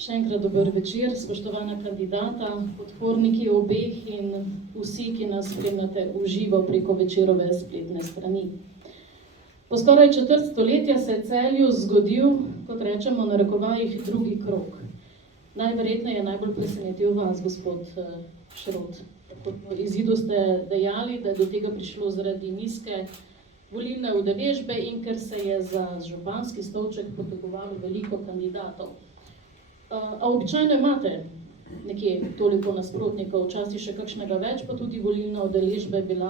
Še enkrat dober večer, spoštovana kandidata, podporniki obeh in vsi, ki nas spremljate v živo preko Večerove spletne strani. Po skoraj četrt stoletja se je Celju zgodil, kot rečemo na narekovajih, drugi krog. Najverjetneje je najbolj presenetil vas, gospod Šrot. Po izidu ste dejali, da je do tega prišlo zaradi nizke volilne udeležbe in ker se je za županski stolček potegovalo veliko kandidatov. A običajno imate nekje toliko nasprotnikov, včasih še kakšnega več, pa tudi volilna udeležba je bila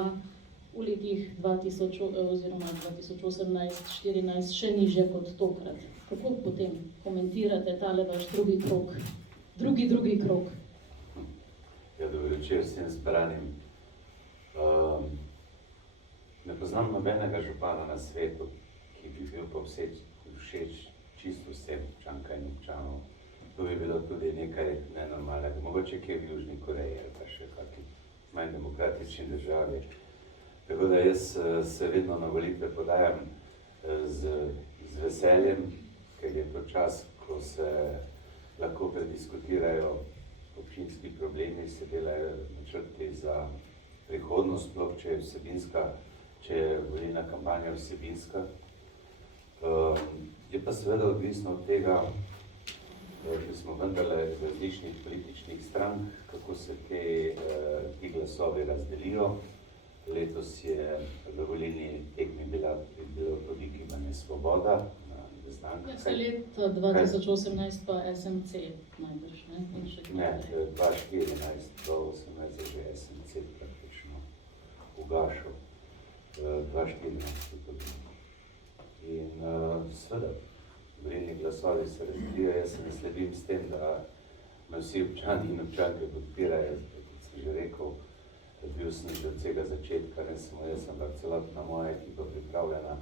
v letih 2000 oziroma 2018-2014 še nižja kot tokrat. Kako potem komentirate tale vaš drugi krog? Drugi krog. Ja, dobro večer vsem zbranim. Ne poznam nobenega župana na svetu, ki bi bil pa všeč čisto vsem občankam in občanom. To bi bilo tudi nekaj nenormalnega, mogoče kje v Južni Koreji ali pa še kakšni manj demokratični državi. Tako da jaz se vedno na volitve podajam z veseljem, ker je to čas, ko se lahko prediskutirajo občinski problemi, se delajo načrti za prihodnost, sploh če je vsebinska, če je volilna kampanja vsebinska. Je pa seveda odvisno od tega, ker smo vendarle iz različnih političnih strank, kako se ti glasovi razdelijo. Letos je v volilni tekmi bilo tudi Gibanje Svoboda. Se leta 2018 pa SMC najbrž, ne? Ne, 2014 do 2018 je že SMC praktično ugašal. 2014 je to bilo. In seveda, volilni glasovi se razdelijo, jaz se ne sledim s tem, da me vsi občani in občanke podpirajo, kot sem že rekel, bil sem že od vsega začetka, ne samo jaz, ampak celotna moja ekipa pripravljena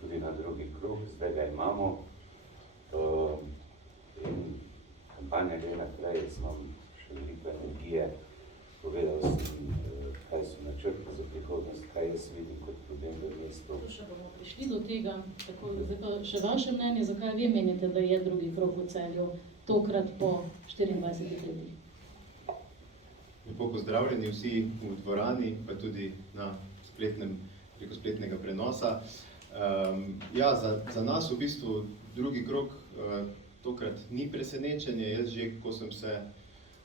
tudi na drugi krog, zdaj ga imamo. In kampanja gre naprej, jaz imam še veliko energije, povedal sem, kaj so načrti za prihodnost, kaj jaz vidim kot problem v mestu. Še bomo prišli do tega, tako, zdaj pa še vaše mnenje, zakaj vi menite, da je drugi krog v Celju tokrat po 24 letih? Lepo pozdravljeni vsi v dvorani, pa tudi preko spletnega prenosa. Ja, za nas v bistvu drugi krog tokrat ni presenečenje. Jaz že, ko sem se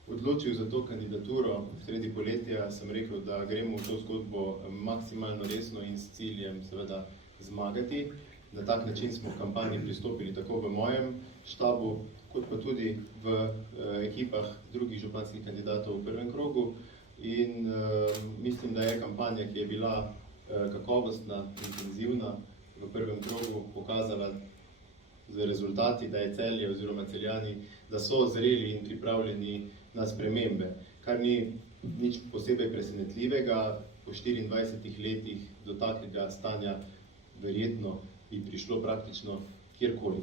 odločil za to kandidaturo sredi poletja, sem rekel, da gremo v to zgodbo maksimalno resno in s ciljem seveda zmagati. Na tak način smo v kampanji pristopili tako v mojem štabu, kot pa tudi v ekipah drugih županskih kandidatov v prvem krogu. In mislim, da je kampanja, ki je bila kakovostna, intenzivna, v prvem krogu pokazala z rezultati, da je Celje oziroma Celjani, da so zreli in pripravljeni na spremembe, kar ni nič posebej presenetljivega. Po 24 letih do takega stanja verjetno bi prišlo praktično kjerkoli.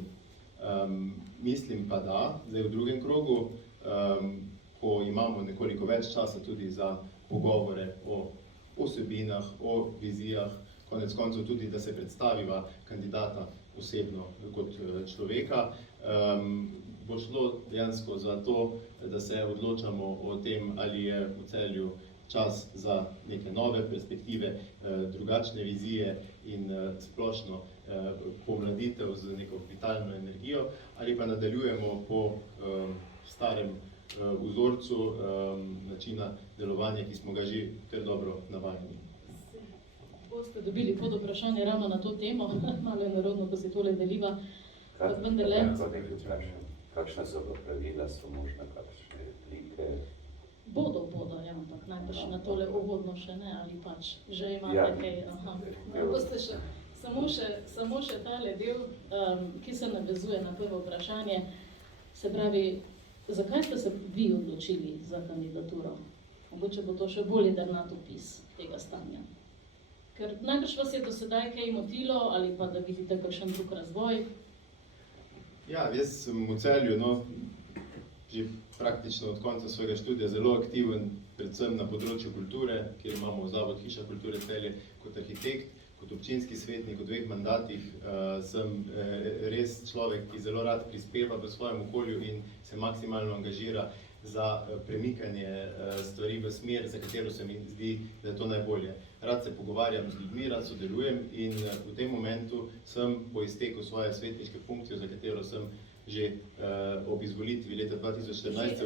Mislim pa da, zdaj v drugem krogu, ko imamo nekoliko več časa tudi za pogovore o vsebinah, o vizijah, konec koncev tudi, da se predstaviva kandidata osebno kot človeka, bo šlo dejansko za to, da se odločamo o tem, ali je v Celju čas za neke nove perspektive, drugačne vizije in splošno pomladitev z neko vitalno energijo, ali pa nadaljujemo po starem vzorcu načina delovanja, ki smo ga že kar dobro navajeni. Boste dobili pod vprašanje ravno na to temo, malo je narodno, ko se tole deliva. Kakšna so pa pravila, so možne kakšne replike? Bodo, ja, ampak najbrž na tole uvodno še ne, ali pač že imate kaj, boste še, samo še tale del, ki se navezuje na prvo vprašanje, se pravi, zakaj ste se vi odločili za kandidaturo? Mogoče bo to še bolj jedrnat opis tega stanja. Ker najbrž vas je do sedaj kaj motilo, ali pa da vidite kakšen drug razvoj? Ja, jaz sem v Celju, že praktično od konca svojega študija zelo aktiven, predvsem na področju kulture, kjer imamo Zavod Hiša kulture Celje kot arhitekt. kot občinski svetnik v 2 mandatih sem res človek, ki zelo rad prispeva v svojem okolju in se maksimalno angažira za premikanje stvari v smer, za katero se mi zdi, da je to najbolje. Rad se pogovarjam z ljudmi, rad sodelujem in v tem momentu sem po izteku svoje svetniške funkcije, za katero sem že ob izvolitvi leta 2014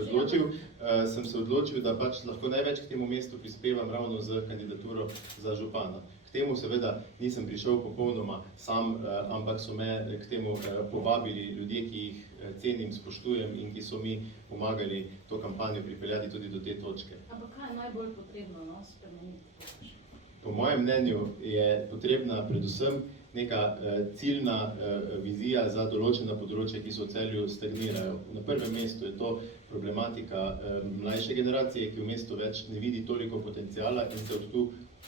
sem se odločil, da pač lahko največ k temu mestu prispevam ravno z kandidaturo za župana. K temu seveda nisem prišel popolnoma sam, ampak so me k temu povabili ljudje, ki jih cenim, spoštujem in ki so mi pomagali to kampanjo pripeljati tudi do te točke. Ampak kaj je najbolj potrebno spremeniti? Po mojem mnenju je potrebna predvsem neka ciljna vizija za določena področja, ki so v Celju stagnirajo. Na prvem mestu je to problematika mlajše generacije, ki v mestu več ne vidi toliko potencijala in se od tu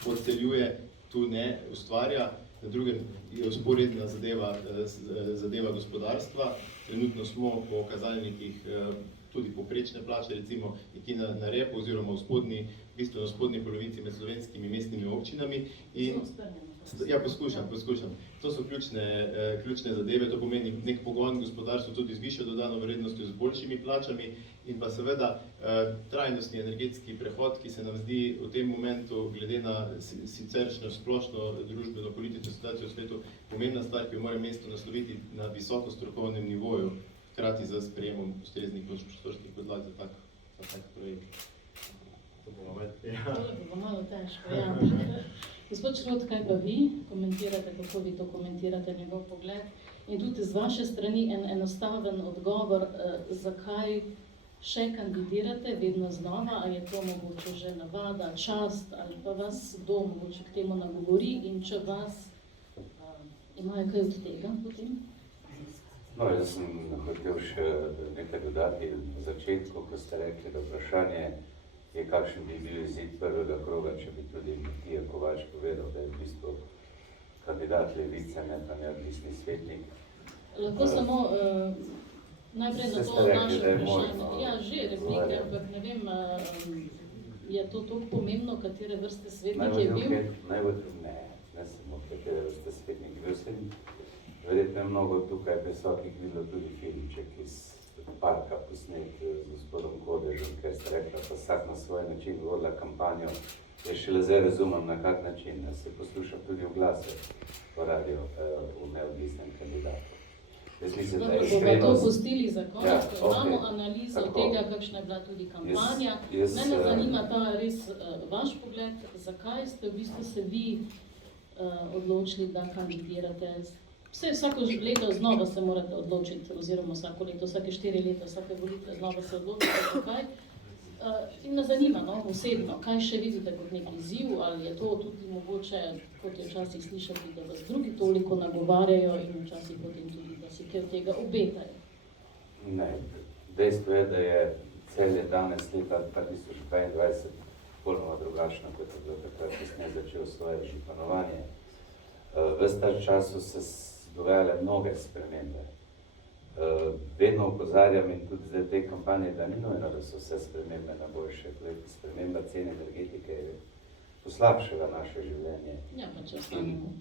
odseljuje, tu ne ustvarja. Na drugem je vzporedna zadeva gospodarstva. Trenutno smo po kazalnikih tudi povprečne plače, recimo nekje na repu oziroma bistveno v spodnji polovici med slovenskimi mestnimi občinami. Ja, poskušam. To so ključne zadeve, to pomeni nek pogon gospodarstva tudi z višjo dodano vrednostjo, z boljšimi plačami in pa seveda trajnostni energetski prehod, ki se nam zdi v tem momentu, glede na siceršnjo splošno družbeno politično situacijo v svetu, pomembna stvar, ki jo mora mesto nasloviti na visoko strokovnem nivoju, hkrati z sprejemom ustreznih prostorskih podlag za tak projekt. To bo malo težko, ja. Gospod Šrot, kaj pa vi komentirate, kako vi to komentirate, njegov pogled? In tudi z vaše strani en enostaven odgovor, zakaj še kandidirate vedno znova, ali je to mogoče že navada, čast, ali pa vas kdo mogoče k temu nagovori in če vas imajo kaj od tega potem? No, jaz sem hotel še nekaj dodati v začetku, ko ste rekli, da vprašanje je, kakšen bi bil izid prvega kroga, če bi tudi Matija Kovač povedal, da je v bistvu kandidat Levice, ne pa neodvisni svetnik. Lahko samo najprej na to naše vprašanje. Ja, že replike, ampak ne vem, je to toliko pomembno, katere vrste svetnik je bil? Ne samo katere vrste svetnik je bil. Verjetno je mnogo tukaj visokih videlo tudi filmček iz parka posnet z gospodom Kodežem, ker ste rekla, pa vsak na svoj način vodila kampanjo. Je šele zdaj razumem, na kak način. Se poslušam tudi v glase po radiju v neodvisnem kandidatu. Jaz mislim, da je iskrenost... Bomo to pustili za konec, ko imamo analizo tega, kakšna je bila tudi kampanja. Mene zanima ta res vaš pogled, zakaj ste v bistvu se vi odločili, da kandidirate. Vsako leto znova se morate odločiti, oziroma vsako leto, vsake 4 leta, vsake volitve znova se odločite, zakaj. In me zanima, osebno, kaj še vidite kot nek izziv, ali je to tudi mogoče, kot je včasih slišati, da vas drugi toliko nagovarjajo in včasih potem tudi, da si kaj od tega obetajo? Ne, dejstvo je, da je Celje danes leta 2022 popolnoma drugačno, kot je bilo takrat, ko sem začel svoje županovanje. Ves ta čas so se dogajale mnoge spremembe. Vedno opozarjam in tudi zdaj v tej kampanji, da ni nujno, da so vse spremembe na boljše. Sprememba cen energetike je poslabšala naše življenje. Ja, pa če ostanemo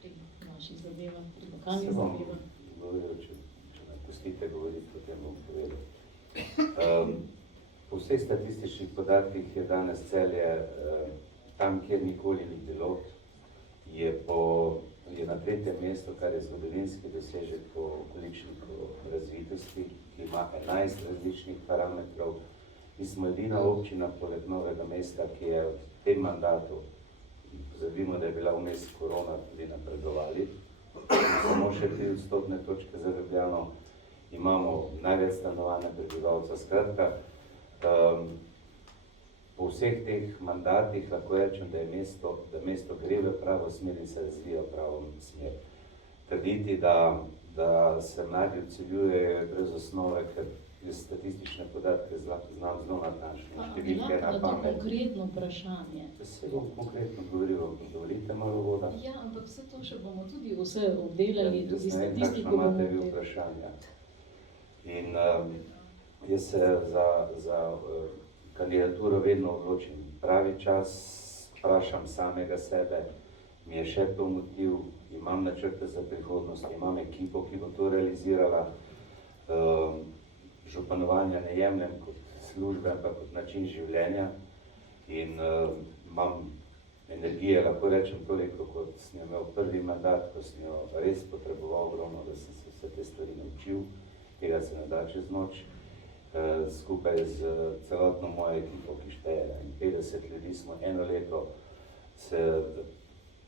pri vaših zadevah, pri lokalnih zadevah. Govoril, če me pustite govoriti, potem bom povedal. Po vseh statističnih podatkih je danes Celje tam, kjer nikoli ni bilo, je na 3. mestu, kar je zgodovinski dosežek po količniku razvitosti, ki ima 11 različnih parametrov. Mi smo edina občina poleg Novega mesta, ki je v tem mandatu, pozabimo, da je bila vmes korona, tudi napredovali, samo še 3 odstotne točke za Ljubljano, imamo največ stanovanja prebivalca. Skratka, po vseh teh mandatih lahko rečem, da mesto gre v pravo smer in se razvija v pravo smer. Trditi, da se mladi odseljujejo je brez osnove, ker statistične podatke znam zelo natančno. Številke na pamet. To konkretno vprašanje. Se bom konkretno govoril, dovolite malo voda. Ja, ampak vse to še bomo tudi vse obdelali, tudi statistiko bomo imate vi vprašanja. In jaz se za kandidaturo vedno odločim pravi čas, vprašam samega sebe mi je še to motiv, imam načrte za prihodnost, imam ekipo, ki bo to realizirala. Županovanja ne jemljem kot službe, ampak kot način življenja in imam energije, lahko rečem toliko, kot sem imel prvi mandat, ko sem jo res potreboval ogromno, da sem se vse te stvari naučil, tega se ne da čez noč. Skupaj z celotno mojo ekipo, ki šteje 50 ljudi, smo eno leto se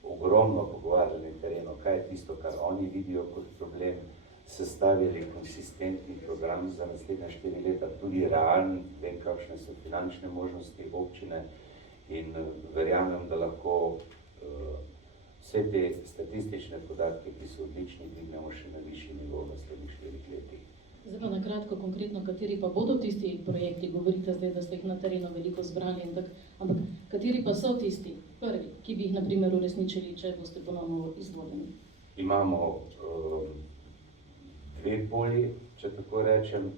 ogromno pogovarjali na terenu, kaj je tisto, kar oni vidijo kot problem, sestavili konsistentni program za naslednja 4 leta, tudi realen, vem, kakšne so finančne možnosti občine in verjamem, da lahko vse te statistične podatke, ki so odlični, dvignemo še na višji nivo v naslednjih 4 letih. Zdaj pa na kratko, konkretno, kateri pa bodo tisti projekti, govorite zdaj, da ste jih na terenu veliko zbrali, ampak kateri pa so tisti prvi, ki bi jih na primer uresničili, če boste ponovno izvoljeni? Imamo dve polji, če tako rečem.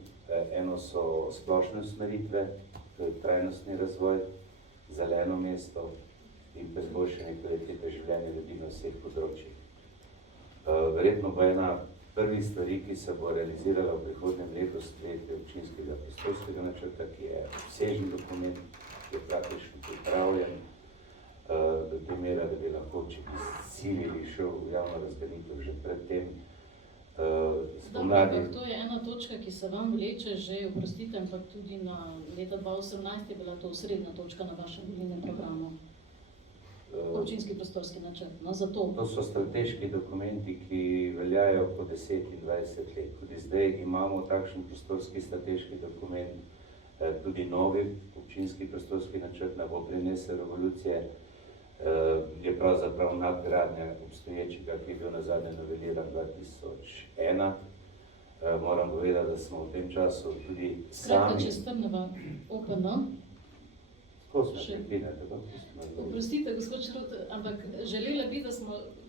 Eno so splošne usmeritve, to je trajnostni razvoj, zeleno mesto in izboljšanje kvalitete življenja ljudi na vseh področjih. Verjetno bo ena prvih stvari, ki se bo realizirala v prihodnjem letu, sprejetje občinskega prostorskega načrta, ki je obsežen dokument, ki je praktično pripravljen do te mere, da bi lahko, če bi silili šel v javno razgrnitev že predtem. Ampak to je ena točka, ki se vam vleče že, oprostite, ampak tudi na leta 2018 je bila to osrednja točka na vašem volilnem programu. Občinski prostorski načrt, no zato. To so strateški dokumenti, ki veljajo po 10 in 20 let. Tudi zdaj imamo takšen prostorski strateški dokument, tudi novi občinski prostorski načrt ne bo prinesel revolucije, je pravzaprav nadgradnja obstoječega, ki je bil nazadnje noveliran 2001. Moram povedati, da smo v tem času tudi sami... Če strneva OPN, oprostite, gospod Šrot, ampak želela bi, da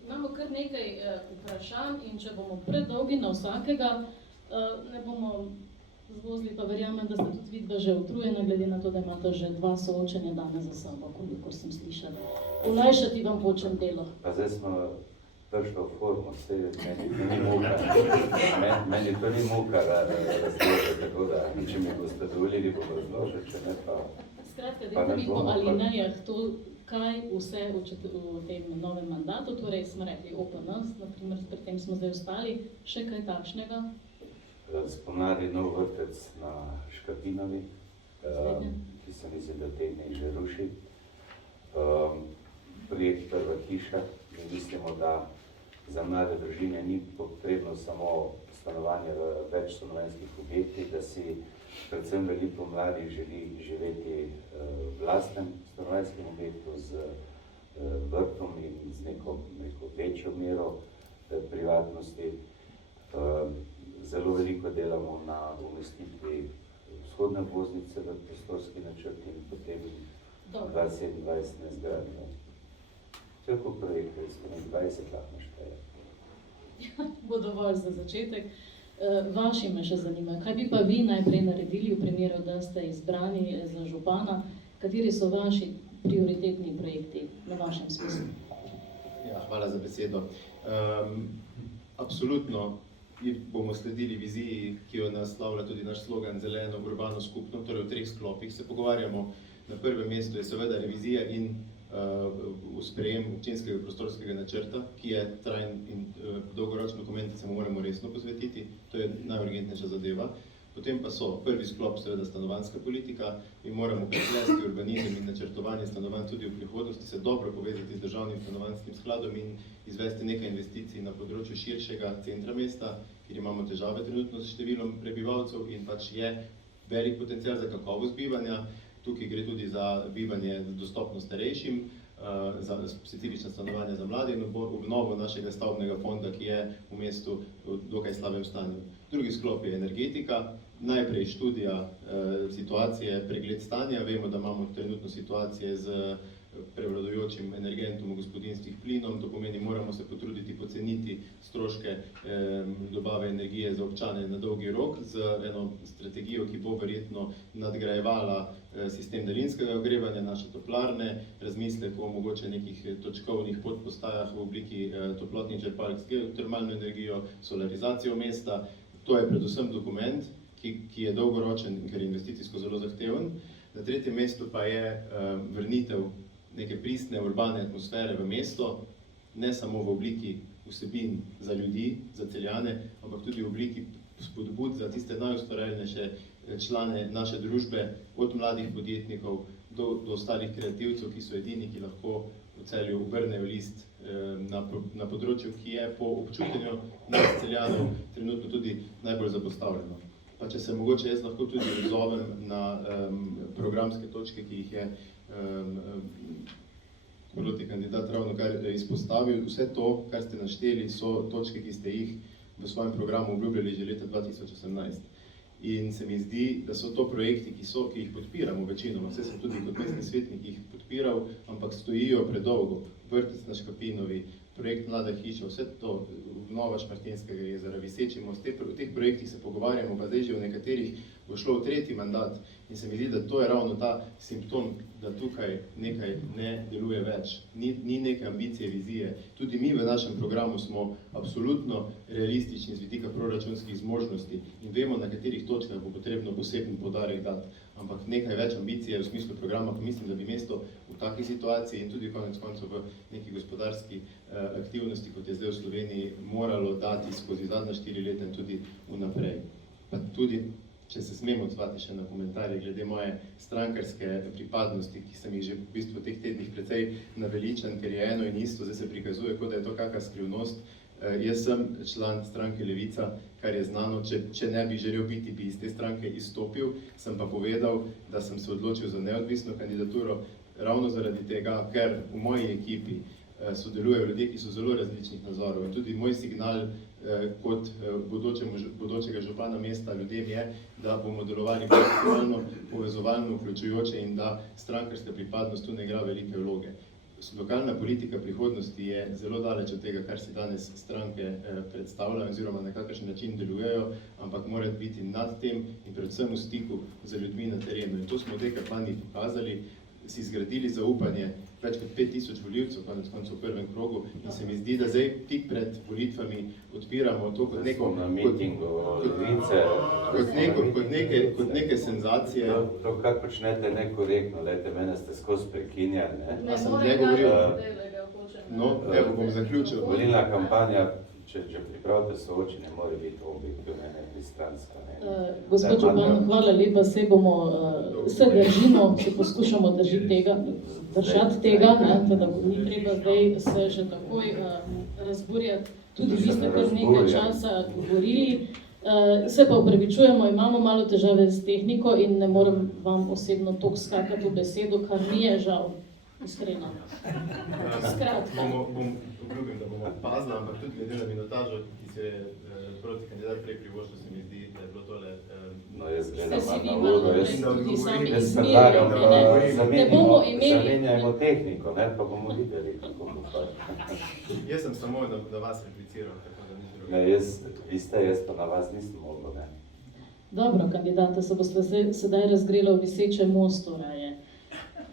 imamo kar nekaj vprašanj in če bomo predolgi na vsakega, ne bomo zvozili, pa verjamem, da ste tudi vidva že utrujena, glede na to, da imate že 2 soočenja danes za sabo, kolikor sem slišala. Olajšati vam počem delo. Pa zdaj smo prišli v formu, meni to ni muka razložiti, tako da, če mi boste dovolili, bom razložil, če ne pa... Skratka, dajte mi po alinejah to, kaj vse v tem novem mandatu, torej smo rekli OPN, naprimer, pri tem smo zdaj ostali, še kaj takšnega? Spomladi nov vrtec na Škapinovi, ki se mislim, da te dni že ruši. Projekt Prva hiša, mi mislimo, da za mlade družine ni potrebno samo stanovanje v večstanovanjskih objektih, da si predvsem veliko mladih želi živeti v lastnem stanovanjskem objektu z vrtom in z neko večjo mero privatnosti. Zelo veliko delamo na umestitvi vzhodne obvoznice v prostorski načrt in potem 2027 na izgradnjo. Celiko projektov iz 20 lahko našteje. Bo dovolj za začetek. Vaši me še zanimajo. Kaj bi pa vi najprej naredili v primeru, da ste izbrani za župana? Kateri so vaši prioritetni projekti na vašem smislu? Ja, hvala za besedo. Absolutno bomo sledili viziji, ki jo naslavlja tudi naš slogan Zeleno urbano skupno, torej v 3 sklopih se pogovarjamo. Na prvem mestu je seveda revizija in sprejem občinskega prostorskega načrta, ki je trajen in dolgoročen dokument, ki se mu moramo resno posvetiti, to je najurgentnejša zadeva. Potem pa so prvi sklop seveda stanovanjska politika in moramo preplesti urbanizem in načrtovanje stanovanj tudi v prihodnosti, se dobro povezati z državnim stanovanjskim skladom in izvesti nekaj investicij na področju širšega centra mesta, kjer imamo težave trenutno s številom prebivalcev in pač je velik potencial za kakovost bivanja. Tukaj gre tudi za bivanje dostopno starejšim, za specifična stanovanja za mlade in obnovo našega stavbnega fonda, ki je v mestu v dokaj slabem stanju. Drugi sklop je energetika, najprej študija situacije, pregled stanja. Vemo, da imamo trenutno situacije z prevladujočim energentom v gospodinstvih plinom, to pomeni, moramo se potruditi poceniti stroške dobave energije za občane na dolgi rok z eno strategijo, ki bo verjetno nadgrajevala sistem daljinskega ogrevanja, naše toplarne, razmislek o mogoče nekih točkovnih podpostajah v obliki toplotnih črpalk z geotermalno energijo, solarizacijo mesta. To je predvsem dokument, ki je dolgoročen, ker je investicijsko zelo zahteven. Na tretjem mestu pa je vrnitev neke pristne urbane atmosfere v mesto, ne samo v obliki vsebin za ljudi, za Celjane, ampak tudi v obliki spodbud za tiste najustvarjalnejše člane naše družbe, od mladih podjetnikov do ostalih kreativcev, ki so edini, ki lahko v Celju obrnejo list na področju, ki je po občutenju nas Celjanov trenutno tudi najbolj zapostavljeno. Pa če se mogoče jaz lahko tudi odzovem na programske točke, ki jih je proti kandidat ravno kar izpostavil. Vse to, kar ste našteli, so točke, ki ste jih v svojem programu obljubljali že leta 2018. In se mi zdi, da so to projekti, ki jih podpiramo večinoma. Vse sem tudi kot mestni svetnik jih podpiral, ampak stojijo predolgo. Vrtec na Škapinovi, projekt Mlada hiša, vse to, Nova Šmartinskega jezera, Viseči most, o teh projektih se pogovarjamo, pa zdaj že v nekaterih bo šlo v 3. mandat. In se mi zdi, da to je ravno ta simptom, da tukaj nekaj ne deluje več. Ni neke ambicije, vizije. Tudi mi v našem programu smo absolutno realistični z vidika proračunskih zmožnosti in vemo, na katerih točkah bo potrebno poseben poudarek dati. Ampak nekaj več ambicije v smislu programa, pa mislim, da bi mesto v taki situaciji in tudi konec koncev v neki gospodarski aktivnosti, kot je zdaj v Sloveniji, moralo dati skozi zadnja 4 leta in tudi vnaprej. Pa tudi, če se smem odzvati še na komentarje glede moje strankarske pripadnosti, ki sem jih že v bistvu v teh tednih precej naveličan, ker je eno in isto, zdaj se prikazuje, kot da je to kakšna skrivnost. Jaz sem član stranke Levica, kar je znano, če ne bi želel biti, bi iz te stranke izstopil, sem pa povedal, da sem se odločil za neodvisno kandidaturo, ravno zaradi tega, ker v moji ekipi sodelujejo ljudje, ki so zelo različnih nazorov in tudi moj signal kot bodočega župana mesta ljudem je, da bomo delovali maksimalno povezovalno, vključujoče in da strankarska pripadnost tu ne igra velike vloge. Lokalna politika prihodnosti je zelo daleč od tega, kar si danes stranke predstavljajo oziroma na kakšen način delujejo, ampak morajo biti nad tem in predvsem v stiku z ljudmi na terenu. In to smo v tej kampanji pokazali, si zgradili zaupanje več kot 5000 volivcev, konec koncev v prvem krogu, in se mi zdi, da zdaj tik pred volitvami odpiramo to kot neko kot neke senzacije. To, kar počnete, nekorektno, lejte, mene ste skozi prekinjali, ne? Ja, sem ne govoril. No, evo bom zaključil. Volilna kampanja, če pripravite soočenje, mora biti objektivna, ne pristranska. Gospod župan, hvala lepa, se držimo, se poskušamo držati tega, da ni treba zdaj se že takoj razburjati. Tudi vi ste kar nekaj časa govorili. Se pa upravičujemo, imamo malo težave s tehniko in ne morem vam osebno toliko skakati v besedo, kar mi je žal, iskreno. Skratka. Obljubim, da bomo pazili, ampak tudi glede na minutažo, ki se je proti kandidat prej privoščil, se mi zdi, da je bilo tole... Ste si vi malo tudi sami izmerili, ne bomo imeli... Zamenjajmo tehniko, ne, pa bomo videli, kako bo pa. Jaz sem samo na vas repliciral, tako da ni drugo. Ne, vi ste, jaz pa na vas nisem mogel, ne. Dobro, kandidata, se boste sedaj razgrela v Viseče mostu raje.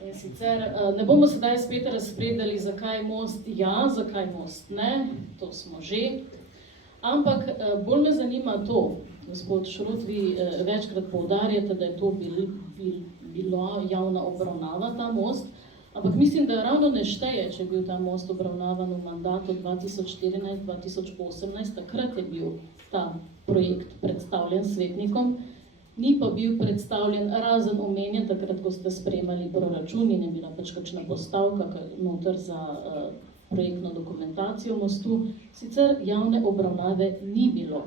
In sicer ne bomo sedaj spet razpredali, zakaj most ja, zakaj most ne, to smo že. Ampak bolj me zanima to, gospod Šrot, vi večkrat poudarjate, da je to bila javna obravnava, ta most, ampak mislim, da ravno ne šteje, če je bil ta most obravnavan v mandatu 2014-2018, takrat je bil ta projekt predstavljen svetnikom, ni pa bil predstavljen razen omenjen, takrat, ko ste sprejemali proračun in je bila pač kakšna postavka noter za projektno dokumentacijo mostu. Sicer javne obravnave ni bilo.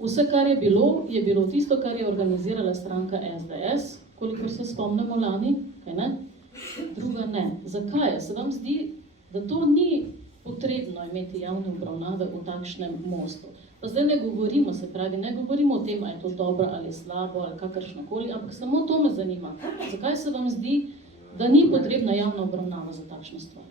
Vse, kar je bilo tisto, kar je organizirala stranka SDS, kolikor se spomnimo lani, kaj ne? Druga ne. Zakaj? Se vam zdi, da to ni potrebno imeti javne obravnave v takšnem mostu? Pa zdaj ne govorimo, se pravi, ne govorimo o tem, ali je to dobro ali slabo ali kakršnokoli, ampak samo to me zanima. Zakaj se vam zdi da ni potrebna javna obravnava za takšno stvar.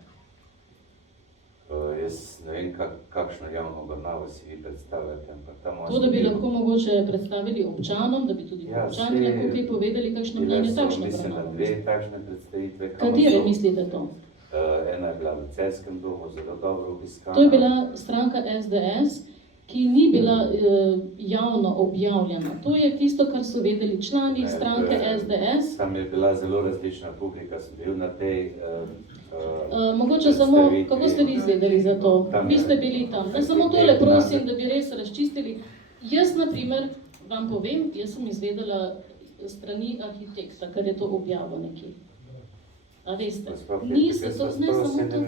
Jaz ne vem, kakšno javno obravnavo si vi predstavljate, ampak ta moja... To, da bi lahko mogoče predstavili občanom, da bi tudi občani lahko kaj povedali, kakšno mnenje takšno Mislim, da obravnavo. 2 takšne predstavitve. Katere mislite to? Ena je bila v Celjskem domu, zelo dobro obiskana. To je bila stranka SDS, ki ni bila javno objavljena. To je tisto, kar so vedeli člani stranke SDS. Tam je bila zelo različna publika, sem bil na tej Mogoče samo, kako ste vi izvedeli za to? Vi ste bili tam. Ne, samo tole prosim, da bi res razčistili. Jaz, na primer, vam povem, jaz sem izvedela strani arhitekta, ker je to objavilo nekje. A veste, niste to, ne samo to.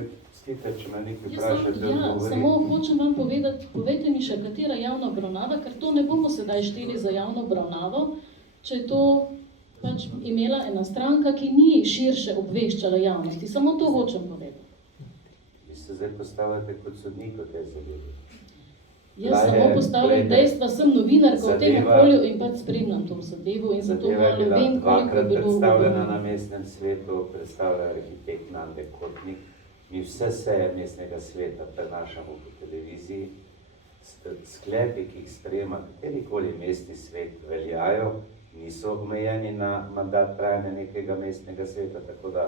Če me nekaj vprašate, odgovori. Samo hočem vam povedati, povejte mi še, katera javna obravnava, ker to ne bomo sedaj šteli za javno obravnavo, če je to pač imela ena stranka, ki ni širše obveščala javnosti. Samo to hočem povedati. Vi se zdaj postavljate kot sodnik v tej zadevi. Jaz samo postavljam dejstva, sem novinarka v tem okolju in pač spremljam to zadevo in zato malo vem, koliko je bilo... Dvakrat predstavljena na mestnem svetu, predstavlja arhitekt Nande Kotnik. Mi vse seje mestnega sveta prenašamo po televiziji. Sklepi, ki jih sprejema katerikoli mestni svet, veljajo, niso omejeni na mandat trajanja nekega mestnega sveta, tako da,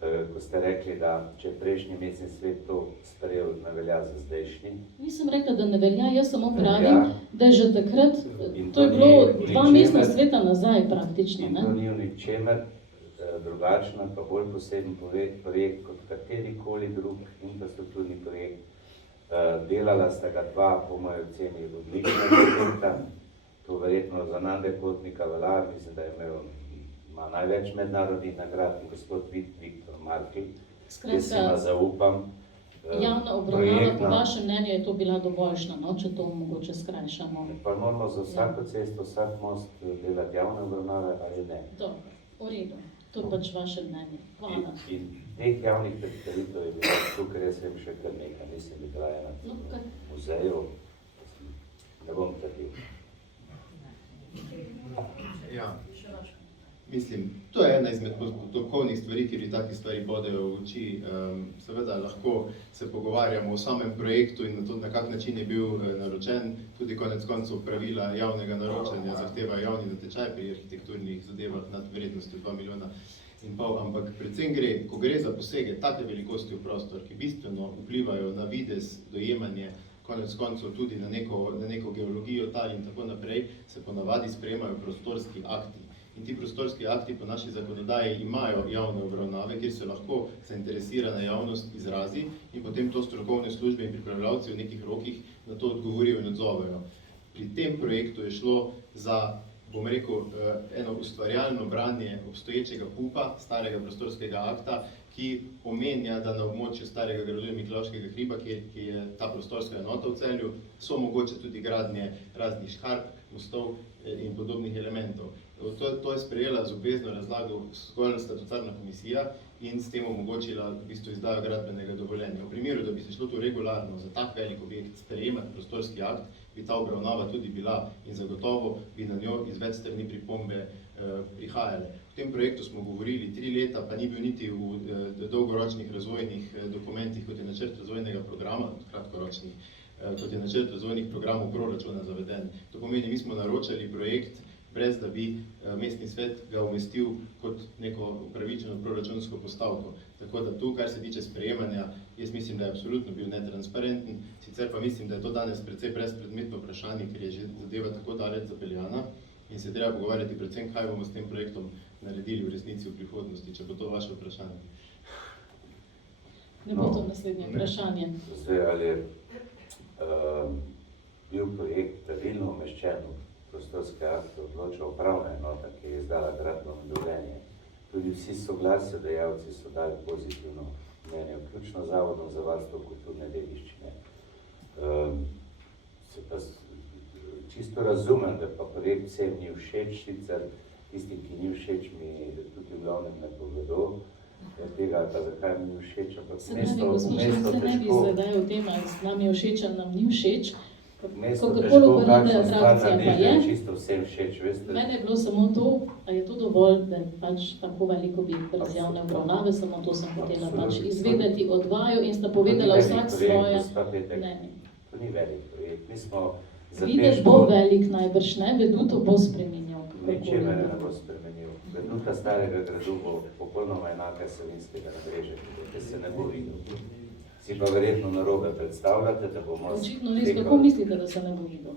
ko ste rekli, da če prejšnji mestni svet to sprejel, ne velja za zdajšnji. Nisem rekla, da ne velja, jaz samo pravim, da že takrat, to je bilo 2 mestna sveta nazaj praktično. In to ni v ničemer drugačna, pa bolj poseben projekt kot katerikoli drug infrastrukturni projekt. Delala sta ga 2, po moji oceni, odlična projekta. To verjetno za Nande Kotnika velja, mislim, da ima največ mednarodnih nagrad, gospod Viktor Markl, jaz si ima zaupam. Javna obravnava, po vašem mnenju, je to bila dovoljšna, no, če to mogoče skrajšamo. Pa moramo za vsako cesto, vsak most delati javne obravnave ali ne. Dobro, v redu. To je pač vaše mnenje. Hvala. In teh javnih predstavitev je bilo tukaj, res vem še kar nekaj, mislim, bi bila ena muzejev, ne bom trdil. Ja, mislim, to je ena izmed postopkovnih stvari, kjer vi takih stvari bodejo v oči. Seveda lahko se pogovarjamo o samem projektu in na kak način je bil naročen, tudi konec koncev pravila javnega naročanja zahteva javni natečaj pri arhitekturnih zadevah nad vrednostjo 2,5 milijona, ampak predvsem gre, ko gre za posege take velikosti v prostor, ki bistveno vplivajo na videz, dojemanje, konec koncev tudi na neko geologijo tal in tako naprej, se ponavadi sprejemajo prostorski akti. In ti prostorski akti po naši zakonodaji imajo javne obravnave, kjer se lahko zainteresirana javnost izrazi in potem to strokovne službe in pripravljavci v nekih rokih na to odgovorijo in odzovejo. Pri tem projektu je šlo za, bom rekel, eno ustvarjalno branje obstoječega PUP-a, starega prostorskega akta, ki omenja, da na območju starega gradu Miklavškega hriba, ki je ta prostorska enota v Celju, so mogoče tudi gradnje raznih škarp, mostov in podobnih elementov. To je sprejela z obvezno razlago zgolj statutarna komisija in s tem omogočila v bistvu izdajo gradbenega dovoljenja. V primeru, da bi se šlo to regularno za tak velik objekt sprejemati prostorski akt, bi ta obravnava tudi bila in zagotovo bi na njo iz več strani pripombe prihajale. V tem projektu smo govorili 3 leta, pa ni bil niti v dolgoročnih razvojnih dokumentih, kot je načrt razvojnega programa, kratkoročnih, kot je načrt razvojnih programov proračuna zaveden. To pomeni, mi smo naročali projekt, brez da bi mestni svet ga umestil kot neko upravičeno proračunsko postavko. Tako da tu, kar se tiče sprejemanja, jaz mislim, da je absolutno bil netransparenten, sicer pa mislim, da je to danes precej brezpredmetno vprašanje, ker je že zadeva tako daleč zapeljana in se treba pogovarjati predvsem, kaj bomo s tem projektom naredili v resnici v prihodnosti, če bo to vaše vprašanje. Ne bo to naslednje vprašanje. Zdaj, ali je bil projekt pravilno umeščen v prostorske akte, odloča upravna enota, ki je izdala gradbeno dovoljenje. Tudi vsi soglasodajalci so dali pozitivno mnenje, vključno Zavodom za varstvo kulturne dediščine. Se pa čisto razumem, da pa projekt vsem ni všeč, sicer tistim, ki ni všeč, mi tudi v glavnem ne povedo tega, pa zakaj mi ni všeč, ampak mesto težko. Se ne bi zdaj v tem, ali nam je všeč, ali nam ni všeč. Mesto Kakorkoli težko obrnete kakšno stvar atrakcija pa narediš, da je. je čisto vsem všeč, veste. Mene je bilo samo to, a je to dovolj, da je pač tako veliko objekt brez javne obravnave, samo to sem hotela pač izvedeti od vaju in sta povedala vsak svoje mnenje. To ni velik projekt, mi smo Videz bo velik najbrž, ne? Veduto bo spremenjal. Ničemer ne bo spremenil. Veduta starega gradu bo popolnoma enaka Savinjskega nabrežja, ki se ne bo videl. Si pa verjetno narobe predstavljate, da bo most Očitno res, kako mislite, da se ne bo videl?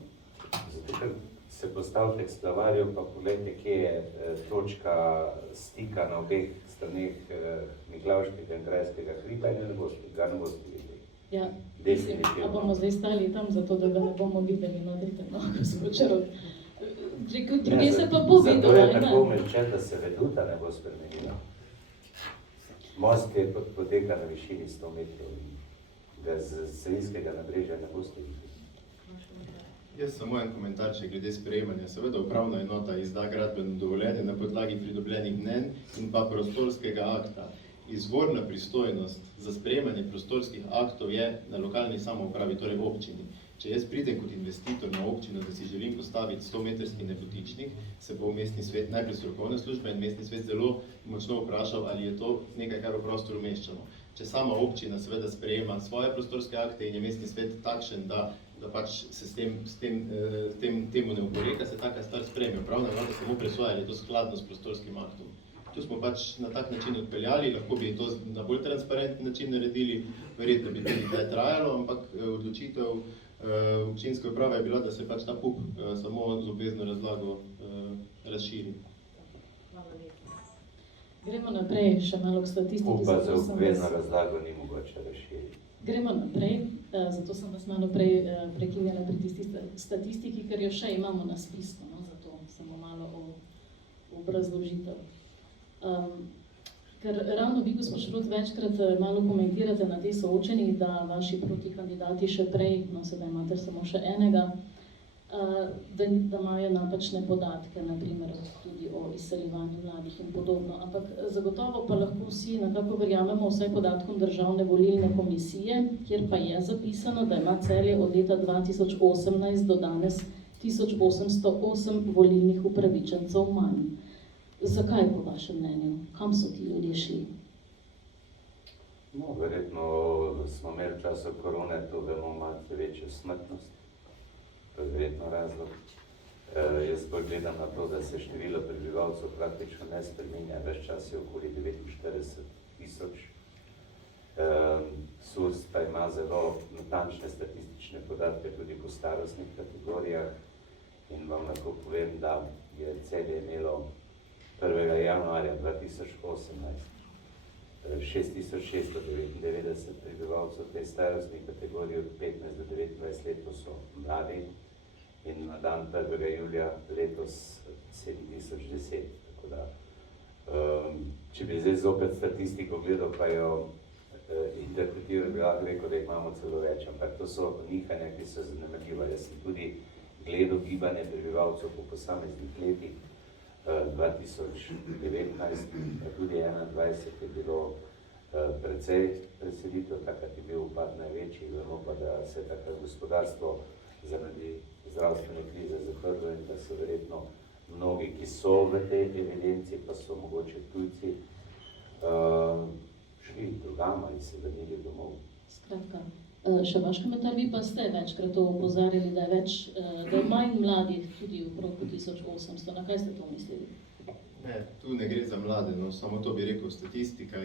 Zato, ker se postavite k Slavarju, pa pogledajte, kje je točka stika na obeh straneh Miklavškega in Grajskega hriba in ga ne boste videli. Ja, Definitivno. a bomo zdaj stali tam, zato da ga ne bomo videli, no, dajte, no, gospod Čarok. Druge se pa bo videl, Zato je ali tako ne? umeščen, da se Veduta ne bo spremenila. Most je poteka na višini 100 metrov in ga z Savinjskega nabrežja ne boste videli. Jaz samo en komentarček glede sprejemanja. Seveda upravna enota izda gradbeno dovoljenje na podlagi pridobljenih mnenj in pa prostorskega akta. Izvorna pristojnost za sprejemanje prostorskih aktov je na lokalni samoupravi, torej v občini. Če jaz pridem kot investitor na občino, da si želim postaviti 100-metrski nebotičnik, se bo mestni svet, najprej strokovna služba in mestni svet zelo močno vprašal, ali je to nekaj, kar v prostor umeščamo. Če sama občina seveda sprejema svoje prostorske akte in je mestni svet takšen, da pač se temu ne oporeka, se taka stvar sprejme. Upravna enota samo presoja, ali je to skladno s prostorskim aktom. Tu smo pač na tak način odpeljali, lahko bi to na bolj transparenten način naredili, verjetno bi tudi dlje trajalo, ampak odločitev občinske uprave je bila, da se pač ta PUP samo z obvezno razlago razširi. Gremo naprej, še malo k statistiki. PUP-a za obvezno razlago ni mogoče razširiti. Gremo naprej, zato sem vas malo prej prekinjala pri tisti statistiki, ker jo še imamo na spisku, no, zato samo malo obrazložitev. Ker ravno vi, gospod Šrot, večkrat malo komentirate na tej soočenjih, da vaši protikandidati še prej, no sedaj imate samo še enega, da imajo napačne podatke, naprimer tudi o izseljevanju mladih in podobno. Ampak zagotovo pa lahko vsi nekako verjamemo vsaj podatkom Državne volilne komisije, kjer pa je zapisano, da ima Celje od leta 2018 do danes 1808 volilnih upravičencev manj. Zakaj po vašem mnenju? Kam so ti ljudje šli? No, verjetno smo imeli v času korone, to vemo, malce večjo smrtnost. To je verjetno razlog. Jaz bolj gledam na to, da se število prebivalcev praktično ne spreminja. Ves čas je okoli 49.000. SURS pa ima zelo natančne statistične podatke tudi po starostnih kategorijah in vam lahko povem, da je Celje imelo 1. januarja 2018 6.699 prebivalcev v tej starostni kategoriji od 15 do 29 let, to so mladi, in na dan 1. julija letos 7.010. Tako da, če bi zdaj zopet statistiko gledal, pa jo interpretiral, bi lahko rekel, da jih imamo celo več, ampak to so nihanja, ki so zanemarljiva. Jaz sem tudi gledal gibanje prebivalcev po posameznih letih. 2019, pa tudi 2021 je bilo precej preselitev, takrat je bil upad največji, vemo pa, da se takrat gospodarstvo zaradi zdravstvene krize zaprlo in da so verjetno mnogi, ki so v tej evidenci, pa so mogoče tujci, šli drugama in se vrnili domov. Skratka, še vaš komentar, vi pa ste večkrat opozarjali, da je manj mladih tudi okrog 1800. Na kaj ste to mislili? Ne, tu ne gre za mlade, no, samo to bi rekel, statistika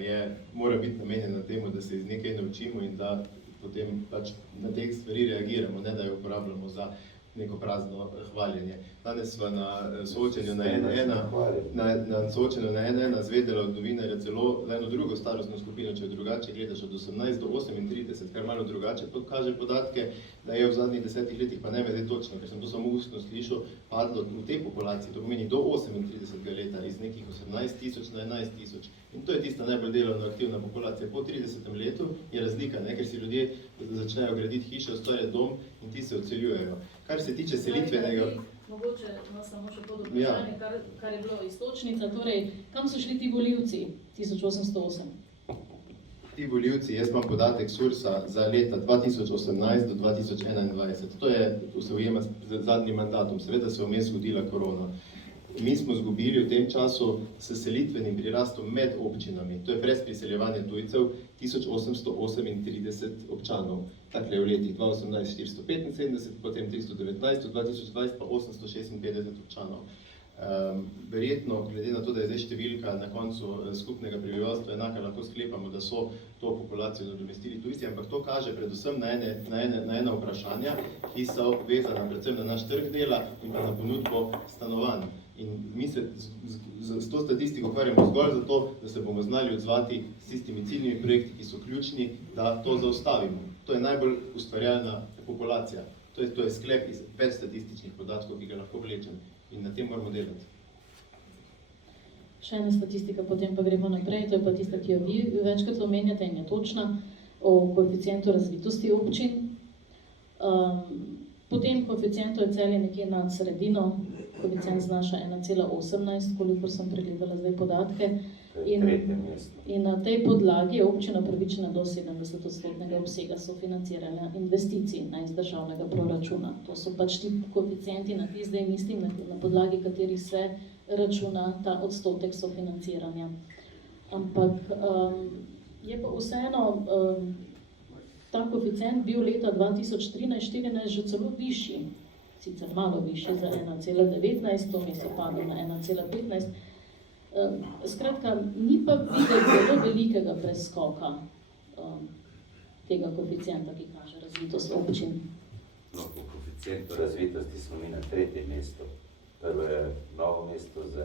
mora biti namenjena temu, da se iz nekaj naučimo in da potem pač na teh stvari reagiramo, ne da jo uporabljamo za neko prazno hvaljenje. Danes sva na soočenju na 1:1 zvedela od novinarja celo eno drugo starostno skupino, če drugače gledaš od 18 do 38, kar malo drugače kaže podatke, da je v zadnjih 10 letih, pa ne ve zdaj točno, ker sem to samo ustno slišal, padlo v tej populaciji, to pomeni do 38 leta, iz nekih 18.000 na 11.000. In to je tista najbolj delovno aktivna populacija. Po 30. letu je razlika, ne? Ker si ljudje začnejo graditi hiše, ustvarjati dom in ti se odseljujejo. Kar se tiče selitvenega... Mogoče samo še pod vprašanje, kar je bilo istočnica, torej, kam so šli ti volivci 1808? ti volivci, jaz imam podatek Sursa za leta 2018 do 2021. To se ujema z zadnjim mandatom, seveda se je vmes zgodila korona. Mi smo izgubili v tem času s selitvenim prirastom med občinami, to je brez priseljevanja tujcev, 1838 občanov. Takle v letih 2018 475, potem 319, v 2020 pa 856 občanov. Verjetno, glede na to, da je zdaj številka na koncu skupnega prebivalstva enaka, lahko sklepamo, da so to populacijo nadomestili tujci, ampak to kaže predvsem na ena vprašanja, ki so vezana predvsem na naš trg dela in pa na ponudbo stanovanj. In mi se s to statistiko ukvarjamo zgolj zato, da se bomo znali odzvati s tistimi ciljnimi projekti, ki so ključni, da to zaustavimo. To je najbolj ustvarjalna populacija. To je sklep iz več statističnih podatkov, ki ga lahko vlečem. In na tem moramo delati. Še ena statistika, potem pa gremo naprej, to je pa tista, ki jo vi večkrat omenjate in je točna, o koeficientu razvitosti občin. Potem koeficientu je Celje nekje nad sredino, koeficient znaša 1,18, kolikor sem pregledala zdaj podatke. In na tej podlagi je občina upravičena do 70% obsega sofinanciranja investicij iz državnega proračuna. To so pač ti koeficienti, na ki zdaj mislim, na podlagi katerih se računa ta odstotek sofinanciranja. Ampak je pa vseeno ta koeficient bil leta 2013-2014 že celo višji, sicer malo višji za 1,19, to mi se padlo na 1,15. Skratka, ni pa videti zelo velikega preskoka tega koeficienta, ki kaže razvitost občin. No, po koeficientu razvitosti smo mi na 3. mestu. Prvo je Novo mesto z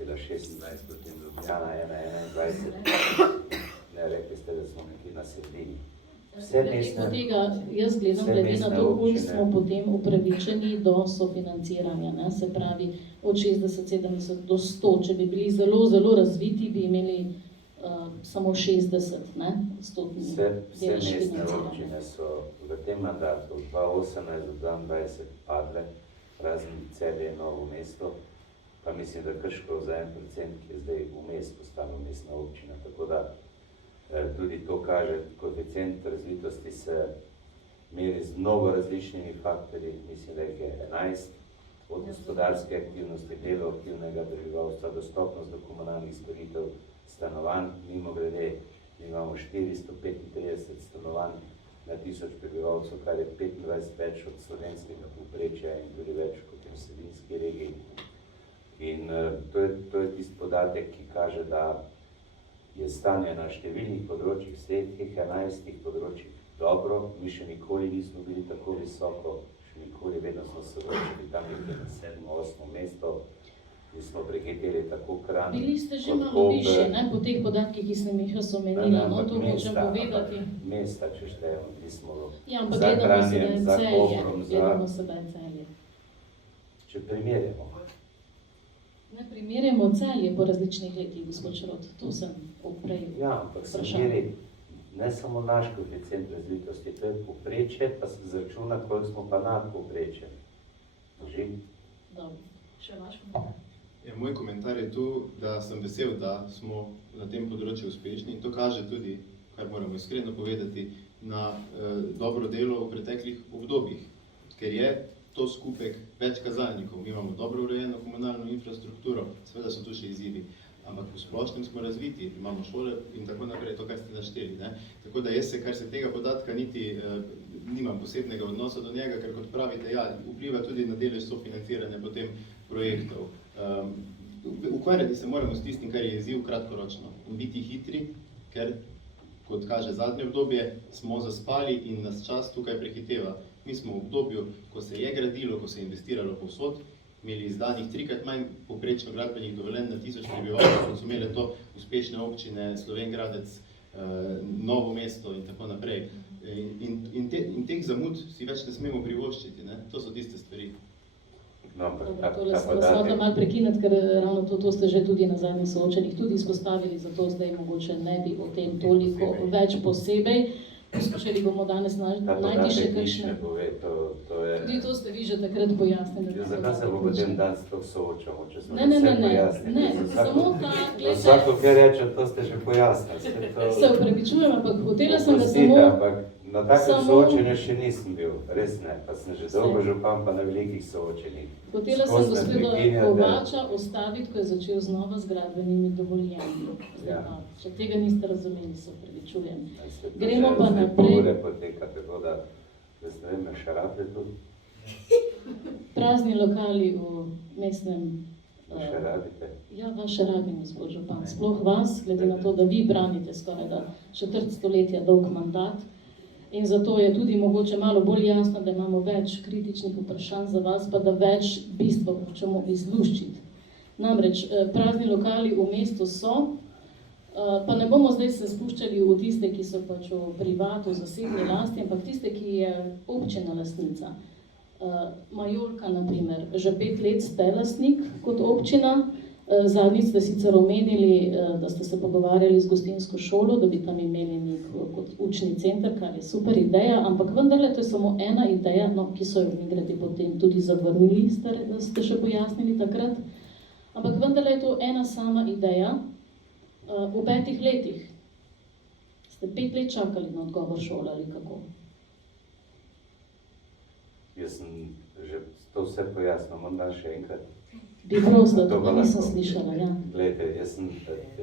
1,26, potem Ljubljana 1,21. Ne, rekli ste, da smo nekje na sredini. Jaz gledam, glede na to, koliko smo potem upravičeni do sofinanciranja, ne? Se pravi od 60, 70 do 100. Če bi bili zelo, zelo razviti, bi imeli samo 60, ne? Odstotni delež Vse mestne financiranja. občine so v tem mandatu 2018 do 2022 padle, razen Celje in Novo mesto, pa mislim, da Krško za 1%, ki je zdaj vmes postala mestna občina, tako da tudi to kaže, koeficient razvitosti se meri z mnogo različnimi faktorji, mislim, da jih je 11, od gospodarske aktivnosti, delo aktivnega prebivalstva, dostopnost do komunalnih storitev, stanovanj, mimogrede, mi imamo 435 stanovanj na 1000 prebivalcev, kar je 25 več od slovenskega povprečja in tudi več kot v Savinjski regiji. In to je tisti podatek, ki kaže, da je stanje na številnih področjih, vseh 11 področjih dobro, mi še nikoli nismo bili tako visoko, še nikoli, vedno smo se vrčili tam nekje na 7., 8. mesto, mi smo prehiteli tako Kranj. Bili ste že malo više, ne, po teh podatkih, ki sem jih jaz omenila, no, to hočem povedati. Mesta, če štejemo, mi smo Ja, ampak za gledamo Kranjem, sedaj za Celje, Koprom, gledamo sedaj Celje. Če primerjamo. Ne primerjamo Celje po različnih letih, gospod Šrot, to sem prej Ja, ampak se vprašala. meri ne samo naš koeficient razvitosti, to je povprečje, pa se izračuna, koliko smo pa nad povprečjem. Drži? Dobro. Še vaš komentar? Ja, moj komentar je tu, da sem vesel, da smo na tem področju uspešni in to kaže tudi, kar moramo iskreno povedati, na dobro delo v preteklih obdobjih, ker je to skupek več kazalnikov. Mi imamo dobro urejeno komunalno infrastrukturo, seveda so tu še izzivi, ampak v splošnem smo razviti, imamo šole in tako naprej, to, kar ste našteli, ne. Tako da jaz se, kar se tega podatka niti nimam posebnega odnosa do njega, ker kot pravite, ja, vpliva tudi na delež sofinanciranja potem projektov. Ukvarjati se moramo s tistim, kar je izziv kratkoročno in biti hitri, ker, kot kaže zadnje obdobje, smo zaspali in nas čas tukaj prehiteva. Mi smo v obdobju, ko se je gradilo, ko se je investiralo povsod, imeli izdanih 3-krat manj povprečno gradbenih dovoljenj na 1000 prebivalcev, kot so imele to uspešne občine, Slovenj Gradec, Novo mesto in tako naprej. In teh zamud si več ne smemo privoščiti, ne? To so tiste stvari. No, ampak Dobro, tole se vas hotel malo prekiniti, ker ravno to ste že tudi na zadnjih soočenjih tudi izpostavili, zato zdaj mogoče ne bi o tem toliko več posebej. Poskušali bomo danes Ta najti še podatek nič kakšne. ne pove, to je... Tudi to ste vi že takrat pojasnili. Ja, zakaj se bo potem dan s to soočamo, če smo Ne, ne, vse ne, ne, pojasnili? ne, Za vsako- samo ta, za Vsako, gledajte, kaj reče, to ste že pojasnili. se upravičujem, ampak hotela sem ga Oprostite, samo, ampak na takem samo- soočenju še nisem bil, res ne, pa sem že dolgo župan, pa na velikih soočenjih. hotela sem Skozi me gospoda prekinjate. Kovača ustaviti, ko je začel znova z gradbenimi dovoljenji. Zdaj Ja. pa, če tega niste razumeli, se upravičujem. Se to Gremo že pa zdaj naprej. pol ure poteka, tako da, jaz ne vem, še rabe tu, Prazni lokali v mestnem. še rabite. Ja, vas še rabim, gospod župan. Sploh vas, glede na to, da vi branite skoraj da četrt stoletja dolg mandat. In zato je tudi mogoče malo bolj jasno, da imamo več kritičnih vprašanj za vas, pa da več bistva hočemo izluščiti. Namreč, prazni lokali v mestu so, pa ne bomo zdaj se spuščali v tiste, ki so pač v privatu, zasebni lasti, ampak tiste, ki je občina lastnica. Majolka, na primer, že 5 let ste lastnik kot občina. Zadnjič ste sicer omenili, da ste se pogovarjali z gostinsko šolo, da bi tam imeli nek kot učni center, kar je super ideja, ampak vendarle to je samo ena ideja, no, ki so jo mimogrede potem tudi zavrnili, ste še pojasnili takrat. Ampak vendarle je to ena sama ideja. V 5 letih ste 5 let čakali na odgovor šole ali kako? Jaz sem že to vse pojasnil, morda še enkrat. Bi prosila, To to pa pa nisem lahko. slišala, ja. Glejte,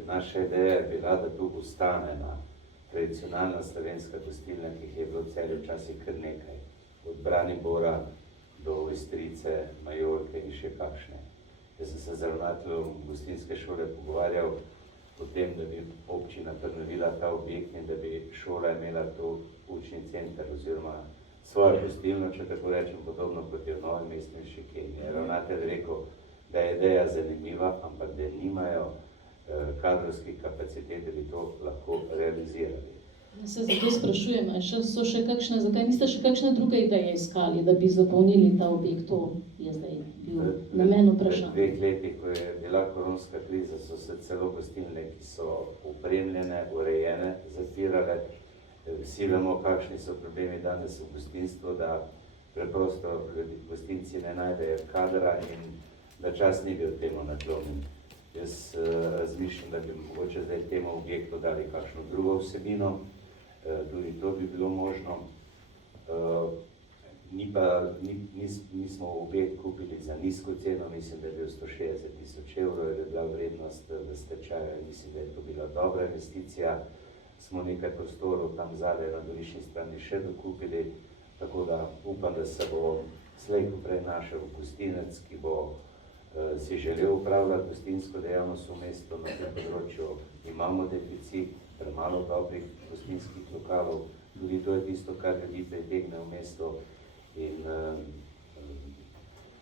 naša ideja je bila, da tu ostane na tradicionalna slovenska gostilna, ki jih je bilo v Celju včasih kar nekaj. Od Branibora do Ojstrice, Majorke in še kakšne. Jaz sem se z ravnateljem gostinske šole pogovarjal o tem, da bi občina prenovila ta objekt in da bi šola imela tu učni center oziroma svojo gostilno, če tako rečem, podobno kot je v Novem mestu in še kje. Je ravnatelj rekel, da je ideja zanimiva, ampak da nimajo kadrovskih kapacitet, da bi to lahko realizirali. Se zato sprašujem, so še kakšne, zakaj niste še kakšne druge ideje iskali, da bi zapolnili ta objekt? To je zdaj bil namen V vprašanja. 2 letih, ko je bila koronska kriza, so se celo gostilne, ki so opremljene, urejene, zapirale. Vsi vemo, kakšni so problemi danes v gostinstvu, da preprosto gostinci ne najdejo kadra in da čas ni bil temu naklonjen. Jaz razmišljam, da bi mogoče zdaj temu objektu dali kakšno drugo vsebino, tudi to bi bilo možno. Mi smo objekt kupili za nizko ceno, mislim, da je bil 160 000 evrov, je bila vrednost v stečaju, mislim, da je to bila dobra investicija. Smo nekaj prostorov tam zadaj na dolični strani še dokupili, tako da upam, da se bo slej ko prej našel gostinec, ki bo si želel upravljati gostinsko dejavnost v mestu. Na tem področju imamo deficit, premalo dobrih gostinskih lokalov, tudi to je tisto, kar ljudi pritegne v mesto in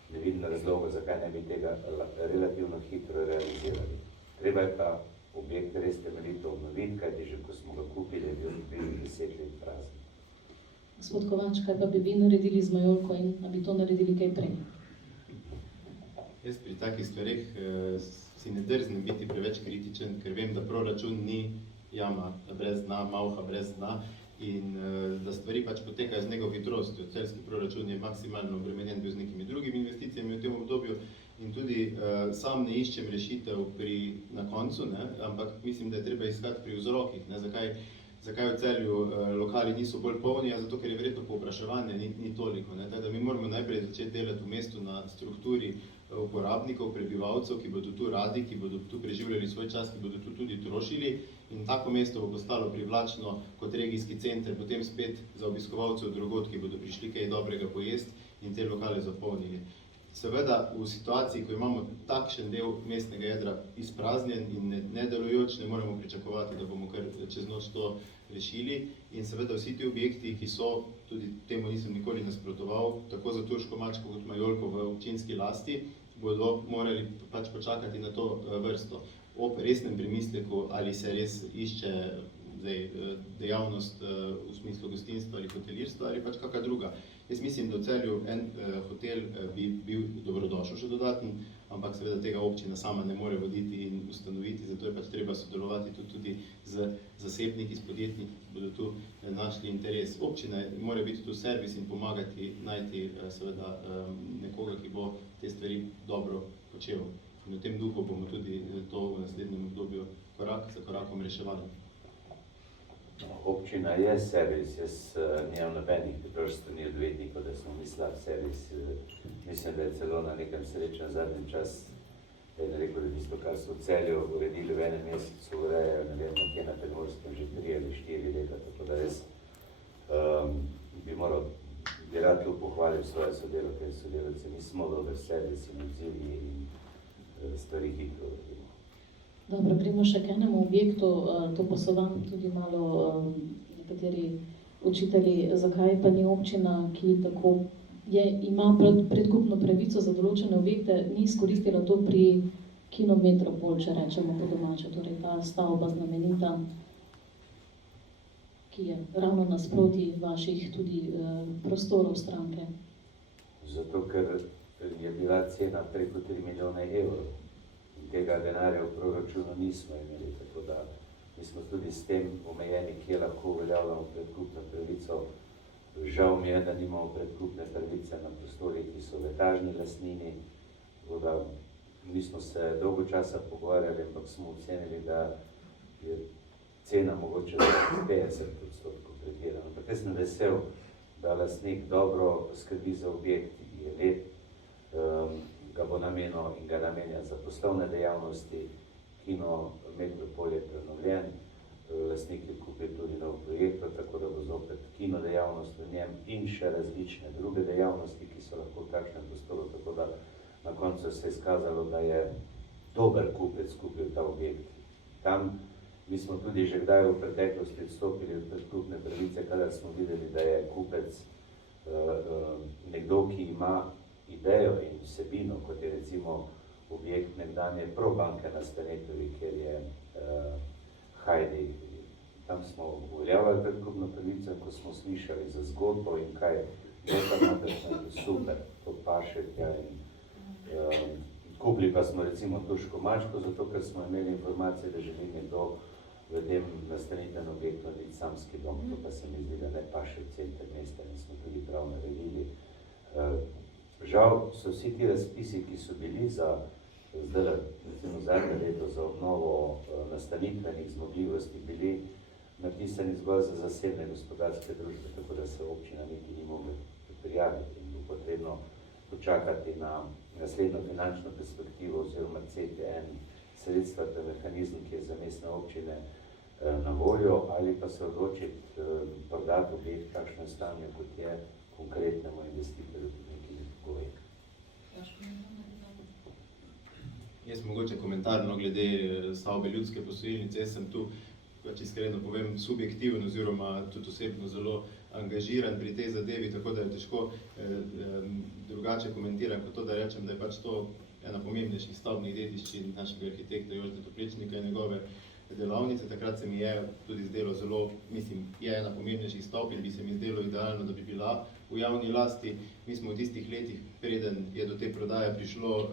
ne vidim razloga, zakaj ne bi tega relativno hitro realizirali. Treba je pa objekt res temeljito obnoviti, kajti že ko smo ga kupili, je bil 10 let prazen. Gospod Kovač, kaj pa bi vi naredili z Majolko in da bi to naredili kaj prej? Jaz pri takih stvareh si ne drznem biti preveč kritičen, ker vem, da proračun ni jama brez dna, malha brez dna in da stvari pač potekajo z njegovo hitrostjo. Celjski proračun je maksimalno obremenjen bil z nekimi drugimi investicijami v tem obdobju in tudi sam ne iščem rešitev na koncu, ampak mislim, da je treba iskati pri vzrokih. Zakaj v Celju lokali niso bolj polni? Zato, ker je verjetno povpraševanje ni toliko. Tako da mi moramo najprej začeti delati v mestu na strukturi uporabnikov, prebivalcev, ki bodo tu radi, ki bodo tu preživljali svoj čas, ki bodo tu tudi trošili. In tako mesto bo postalo privlačno kot regijski center, potem spet za obiskovalce od drugod, ki bodo prišli kaj dobrega pojesti in te lokale zapolnili. Seveda v situaciji, ko imamo takšen del mestnega jedra izpraznjen in nedelujoč, ne moremo pričakovati, da bomo kar čez noč to rešili. In seveda vsi ti objekti, ki so, tudi temu nisem nikoli nasprotoval, tako za Turško mačko kot Majolko v občinski lasti, bodo morali pač počakati na to vrsto. Ob resnem premisleku, ali se res išče dejavnost v smislu gostinstva ali hotelirstva ali pač kakšna druga. Jaz mislim, da v Celju en hotel bi bil dobrodošel še dodaten, ampak seveda tega občina sama ne more voditi in ustanoviti, zato je pač treba sodelovati tudi z zasebniki, s podjetniki, ki bodo tu našli interes. Občina mora biti tu servis in pomagati najti seveda nekoga, ki bo te stvari dobro počel. In v tem duhu bomo tudi to v naslednjem obdobju korak za korakom reševali. Občina je servis, jaz nimam nobenih pritožb ni odvetnikov, da smo mi slab servis. Mislim, da je celo na nekem srečnem zadnjem čas, da je rekel, da tisto, kar so v Celju uredili v enem mesecu, urejajo, ne vem, nekje na Primorskem že 3 ali 4 leta, tako da res bi rad tu pohvalil svoje sodelavke in sodelavce. Mi smo dober servis in odzivi in stvari hitro uredimo. Dobro, gremo še k enemu objektu, to pa so vam tudi malo nekateri učitelji, zakaj pa ni občina, ki tako ima predkupno pravico za določene objekte, ni izkoristila to pri Kino Metropol, če rečemo po domače, torej ta stavba znamenita, ki je ravno nasproti vaših tudi prostorov stranke. Zato, ker je bila cena preko 3 milijone evrov. Tega denarja v proračunu nismo imeli, tako da mi smo tudi s tem omejeni, kje lahko uveljavljamo predkupno pravico. Žal mi je, da nimamo predkupne pravice na prostorih, ki so v etažni lastnini. Mi smo se dolgo časa pogovarjali, ampak smo ocenili, da je cena mogoče 50% pretirana. Ampak jaz sem vesel, da lastnik dobro skrbi za objekt, je lep, ga bo namenil in ga namenja za poslovne dejavnosti. Kino Metropol je prenovljen, lastnik je kupil tudi nov projektor, tako da bo zopet kino dejavnost v njem in še različne druge dejavnosti, ki so lahko v takšnem prostoru, tako da na koncu se je izkazalo, da je dober kupec kupil ta objekt. Tam mi smo tudi že kdaj v preteklosti odstopili od predkupne pravice, kadar smo videli, da je kupec nekdo, ki ima idejo in vsebino, kot je recimo objekt nekdanje Probanke na Stanetovi, kjer je Hajdi. Tam smo uveljavljali predkupno pravico, ko smo slišali za zgodbo in kaj je tam super, to paše tja. Kupili pa smo recimo Tuško mačko, zato ker smo imeli informacije, da želi nekdo v tem nastanitvenem objektu narediti samski dom. To pa se mi zdi, da ne paše v center mesta in smo tudi prav naredili. Žal so vsi ti razpisi, ki so bili za zdaj, recimo zadnje leto, za obnovo nastanitvenih zmogljivosti, bili napisani zgolj za zasebne gospodarske družbe, tako da se občina niti ni mogla prijaviti in bo potrebno počakati na naslednjo finančno perspektivo oziroma CPN sredstva, to je mehanizem, ki je za mestne občine na voljo, ali pa se odločiti prodati objekt takšno stanje, kot je konkretnemu investitorju nekaj govori. Jaz mogoče komentarno glede stavbe Ljudske posojilnice, jaz sem tu, pač iskreno povem, subjektiven oziroma tudi osebno zelo angažiran pri tej zadevi, tako da je težko drugače komentiram kot to, da rečem, da je pač to ena pomembnejših stavbnih dediščin našega arhitekta Jožeta Toplečnika in njegove delavnice. Takrat se mi je tudi zdelo zelo, mislim, je ena pomembnejših stavb in bi se mi zdelo idealno, da bi bila v javni lasti. Mi smo v tistih letih, preden je do te prodaje prišlo,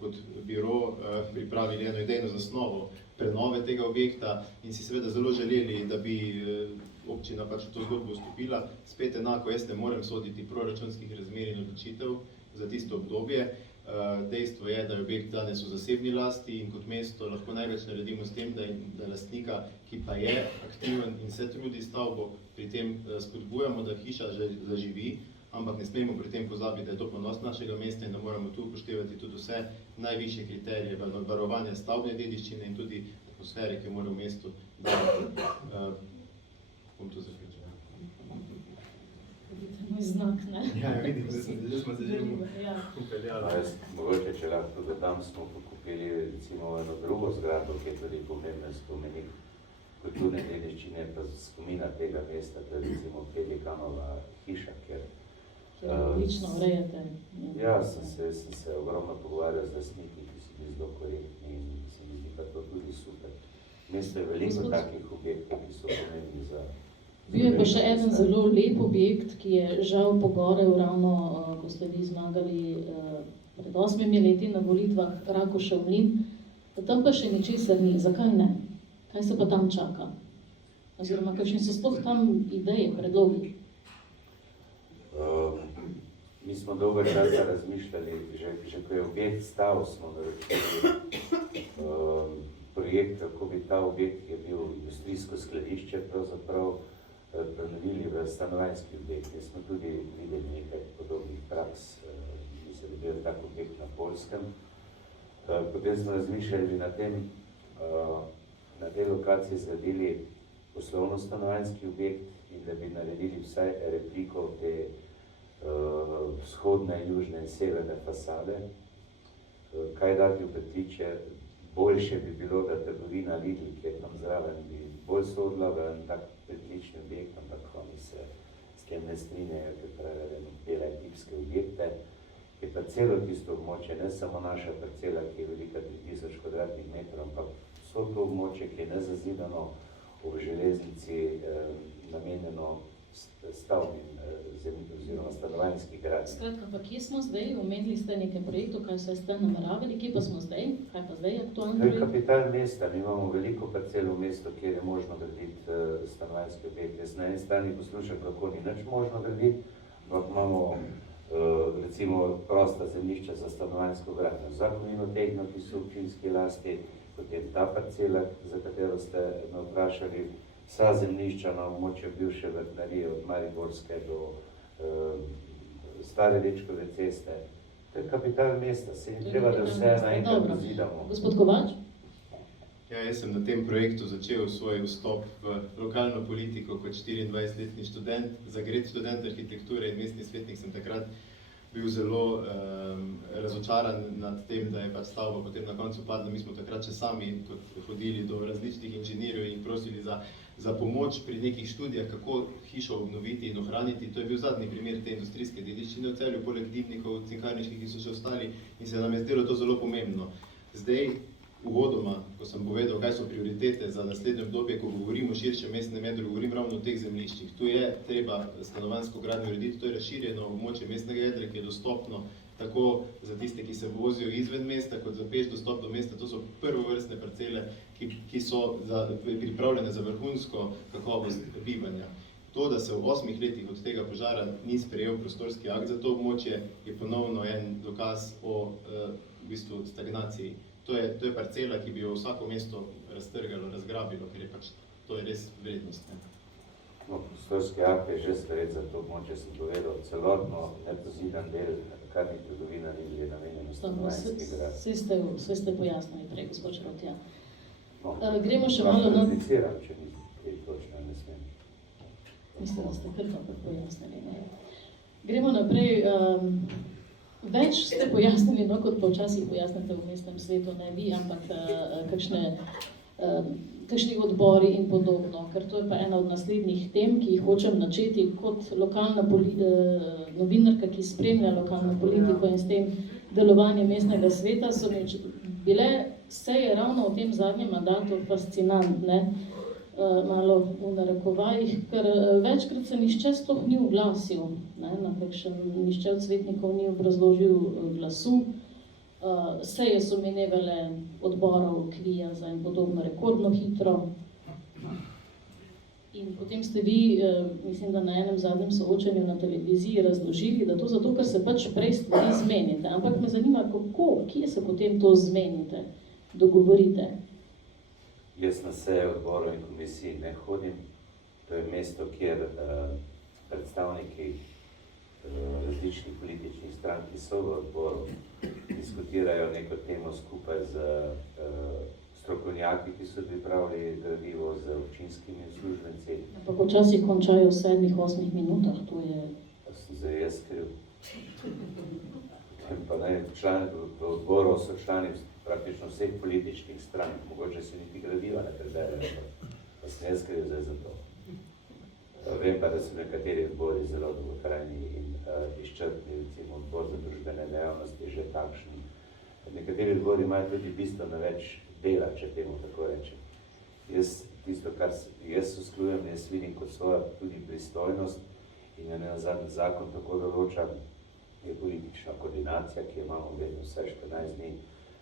kot biro pripravili eno idejno zasnovo prenove tega objekta in si seveda zelo želeli, da bi občina pač v to zgodbo vstopila. Spet enako, jaz ne morem soditi proračunskih razmer in odločitev za tisto obdobje. Dejstvo je, da je objekt danes v zasebni lasti in kot mesto lahko največ naredimo s tem, da lastnika, ki pa je aktiven in se trudi stavbo, pri tem spodbujamo, da hiša zaživi, ampak ne smemo pri tem pozabiti, da je to ponos našega mesta in da moramo tu upoštevati tudi vse najvišje kriterije varovanja stavbne dediščine in tudi atmosfere, ki jo mora v mestu dati. Bom to zaključil. Moj znak, ne? Ja, vidim, da smo se že upeljali. Mogoče, če lahko dodam, smo pokupili recimo eno drugo zgradbo, ki je tudi pomemben spomenik kulturne dediščine, pa spomina tega mesta, to je recimo Pelikanova hiša, kjer odlično urejate. Ja, sem se ogromno pogovarjal z lastniki, ki so bili zelo korektni in se mi zdi pa to tudi super. Mesto je veliko takih objektov, ki so pomembni za Bil je pa še eden zelo lep objekt, ki je žal pogorel ravno, ko ste vi zmagali pred 8 leti na volitvah, Rakušev mlin. Tam pa še ničesar ni. Zakaj ne? Kaj se pa tam čaka? Oziroma, kakšni so sploh tam ideje, predlogi? Mi smo dolgo časa razmišljali, že ko je objekt stal, smo naredili projekt, kako bi ta objekt, ki je bil industrijsko skladišče, pravzaprav prenovili v stanovanjski objekt. Mi smo tudi videli nekaj podobnih praks, mislim, da je bil tak objekt na Poljskem. Potem smo razmišljali na tej lokaciji zgradili poslovno-stanovanjski objekt in da bi naredili vsaj repliko te vzhodne, južne in severne fasade. Kaj dati v pritličje? Boljše bi bilo, da trgovina Lidl, ki je tam zraven, bi bolj sodila v en tak pritlični objekt, ampak oni se s tem ne strinjajo, ker pravijo, delajo tipske objekte. Je pa celo tisto območje, ne samo naša parcela, ki je velika 3000 kvadratnih metrov, ampak vso to območje, ki je nezazidano v železnici, namenjeno stavbnim oziroma stanovanjskih gradnjah. Skratka, pa kje smo zdaj? Omenili ste nekaj projektov, kaj vse ste nameravali, kje pa smo zdaj? Kaj pa zdaj aktualno? To je kapital mesta. Mi imamo veliko parcel v mestu, kjer je možno graditi stanovanjske objekte. Jaz na eni strani poslušam, kako ni nič možno graditi, ampak imamo recimo prosta zemljišča za stanovanjsko gradnjo. Zakonino tehno, ki so v občinski lasti, potem ta parcela, za katero ste me vprašali, vsa zemljišča na območju bivše vrtnarije od Mariborske do Stare Dečkove ceste. To je kapital mesta, se jim treba, da vse naenkrat razidamo. Gospod Kovač? Ja, jaz sem na tem projektu začel svoj vstop v lokalno politiko kot 24-letni študent. Zagret študent arhitekture in mestni svetnik sem takrat bil zelo razočaran nad tem, da je pač stavba potem na koncu padla. Mi smo takrat še sami hodili do različnih inženirjev in prosili za pomoč pri nekih študijah, kako hišo obnoviti in ohraniti. To je bil zadnji primer te industrijske dediščine v Celju, poleg dimnikov, cinkarniških, ki so še ostali, in se nam je zdelo to zelo pomembno. Zdaj, uvodoma, ko sem povedal, kaj so prioritete za naslednje obdobje, ko govorimo o širšem mestnem jedru, govorim ravno o teh zemljiščih. Tu je treba stanovanjsko gradnjo urediti, to je razširjeno območje mestnega jedra, ki je dostopno tako za tiste, ki se vozijo izven mesta, kot za peš dostop do mesta. To so prvovrstne parcele, ki so pripravljene za vrhunsko kakovost bivanja. To, da se v 8 letih od tega požara ni sprejel prostorski akt za to območje, je ponovno en dokaz o v bistvu stagnaciji. To je parcela, ki bi jo vsako mesto raztrgalo, razgrabilo, ker je pač to je res vrednost. No, prostorski akt je že sprejet za to območje, sem povedal, celotno nepozidan del, kar ni trgovina, ni je namenjeno stanovanjski grad. Vse ste pojasnili prej, gospod Šrotja. No, gremo še malo na... Kompliciram, če ni točno, ne smem. Mislim, da ste kar dobro pojasnili. Ne? Gremo naprej. Več ste pojasnili, no, kot pa včasih pojasnite v mestnem svetu, ne vi, ampak kakšni odbori in podobno, ker to je pa ena od naslednjih tem, ki jih hočem načeti kot lokalna novinarka, ki spremlja lokalno politiko in s tem delovanje mestnega sveta, so mi bile seje ravno v tem zadnjem mandatu fascinantne, malo v narekovajih, ker večkrat se nišče sploh ni oglasil, na kakšen nišče od svetnikov ni obrazložil glasu. Seje so minevale odborov, kvijaza in podobno rekordno hitro. In potem ste vi, mislim, da na enem zadnjem soočenju na televiziji razložili, da to zato, ker se pač prej stvari zmenite. Ampak me zanima, kako, kje se potem to zmenite, dogovorite? Jaz na seje odborov in komisij ne hodim. To je mesto, kjer predstavniki različnih političnih strank, ki so v odboru, diskutirajo neko temo skupaj z strokovnjaki, ki so pripravili gradivo z občinskimi uslužbenci. Ampak včasih končajo v 7-8 minutah, to je... Sem zdaj jaz kriv. Pa ne, člani odborov so člani praktično vseh političnih strank, mogoče se niti gradiva ne preberejo, pa sem jaz kriv zdaj za to. Vem pa, da so nekateri odbori zelo dolgotrajni in izčrpni, recimo odbor za družbene dejavnosti že takšen. Nekateri odbori imajo tudi bistveno več dela, če temu tako rečem. Tisto, kar jaz usklajujem, jaz vidim kot svojo tudi pristojnost in je nazadnje zakon tako določa, je politična koordinacija, ki jo imamo vedno vse 14 dni,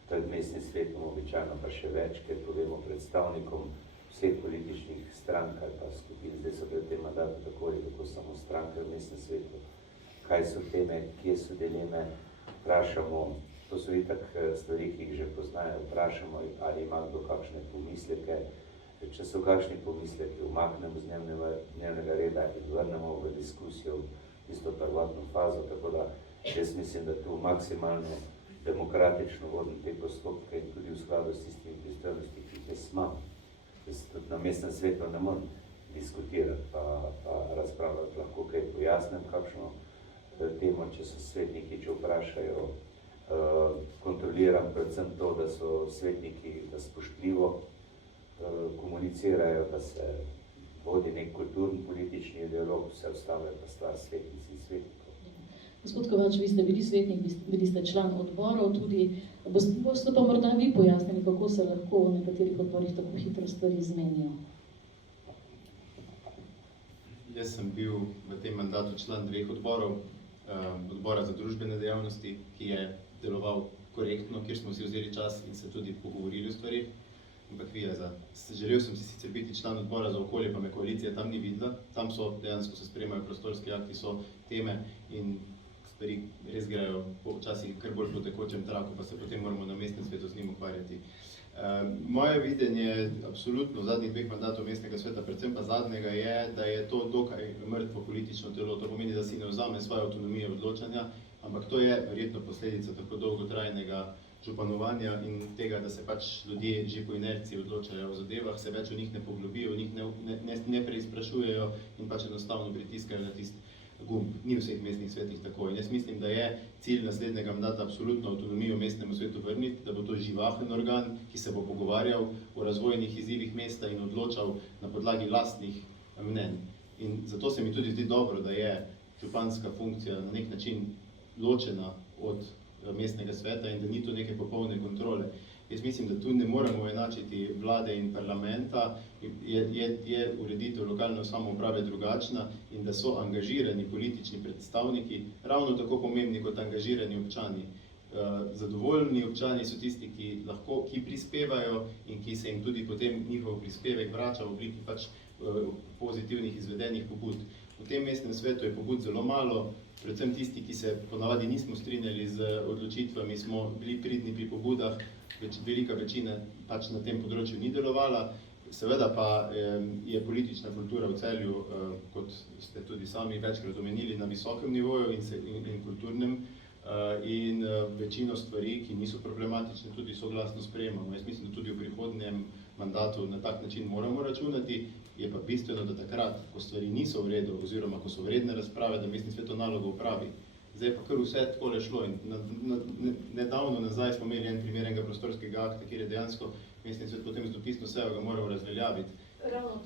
pred mestnim svetom običajno pa še več, ker povemo predstavnikom vseh političnih strank ali pa skupin, zdaj so pred tem mandatu tako ali tako samo stranke v mestnem svetu, kaj so teme, kje so dileme, vprašamo, to so itak stvari, ki jih že poznajo, vprašamo, ali ima kdo kakšne pomisleke, če so kakšni pomisleki, umaknemo z dnevnega reda in vrnemo v diskusijo v tisto prvotno fazo, tako da jaz mislim, da tu maksimalno demokratično vodim te postopke in tudi v skladu s tistimi pristojnosti, ki jih jaz imam. Jaz tudi na mestnem svetu ne morem diskutirati, pa razpravljati, lahko kaj pojasnim, kakšno temo, če so svetniki, če vprašajo, kontroliram predvsem to, da so svetniki, da spoštljivo komunicirajo, da se vodi nek kulturni politični dialog, vse ostalo je pa stvar svetnic in svetnikov. Gospod Kovač, vi ste bili svetnik, bili ste član odborov tudi. Boste pa morda vi pojasnili, kako se lahko v nekaterih odborih tako hitro stvari zmenijo? Jaz sem bil v tem mandatu član 2 odborov, odbora za družbene dejavnosti, ki je deloval korektno, kjer smo si vzeli čas in se tudi pogovorili o stvarih. Ampak želel sem si sicer biti član odbora za okolje, pa me koalicija tam ni videla. Tam dejansko se sprejemajo prostorski akti, so teme in stvari res grejo včasih kar bolj po tekočem traku, pa se potem moramo na mestnem svetu z njim ukvarjati. Moje videnje absolutno zadnjih 2 mandatov mestnega sveta, predvsem pa zadnjega, je, da je to dokaj mrtvo politično telo. To pomeni, da si ne vzame svoje avtonomije odločanja, ampak to je verjetno posledica tako dolgotrajnega županovanja in tega, da se pač ljudje že po inerciji odločajo o zadevah, se več o njih ne poglobijo, o njih ne preizprašujejo in pač enostavno pritiskajo na tisti gumb. Ni v vseh mestnih svetih tako. In jaz mislim, da je cilj naslednjega mandata absolutno avtonomijo mestnemu svetu vrniti, da bo to živahen organ, ki se bo pogovarjal o razvojnih izzivih mesta in odločal na podlagi lastnih mnenj. In zato se mi tudi zdi dobro, da je županska funkcija na nek način ločena od mestnega sveta in da ni to neke popolne kontrole. Jaz mislim, da tu ne moramo enačiti vlade in parlamenta, je ureditev lokalne samouprave drugačna in da so angažirani politični predstavniki ravno tako pomembni kot angažirani občani. Zadovoljni občani so tisti, ki prispevajo in ki se jim tudi potem njihov prispevek vrača v obliki pač pozitivnih izvedenih pobud. V tem mestnem svetu je pobud zelo malo, predvsem tisti, ki se ponavadi nismo strinjali z odločitvami, smo bili pridni pri pobudah, velika večina pač na tem področju ni delovala. Seveda pa je politična kultura v Celju, kot ste tudi sami večkrat omenili, na visokem nivoju in kulturnem in večino stvari, ki niso problematične, tudi soglasno sprejemamo. Jaz mislim, da tudi v prihodnjem mandatu na tak način moramo računati. Je pa bistveno, da takrat, ko stvari niso v redu, oziroma ko so vredne razprave, da mestni svet to nalogo upravi. Zdaj pa kar vse takole šlo in nedavno nazaj smo imeli en primer enega prostorskega akta, kjer je dejansko mestni svet potem z dopisno sejo ga moral razveljaviti. Ravno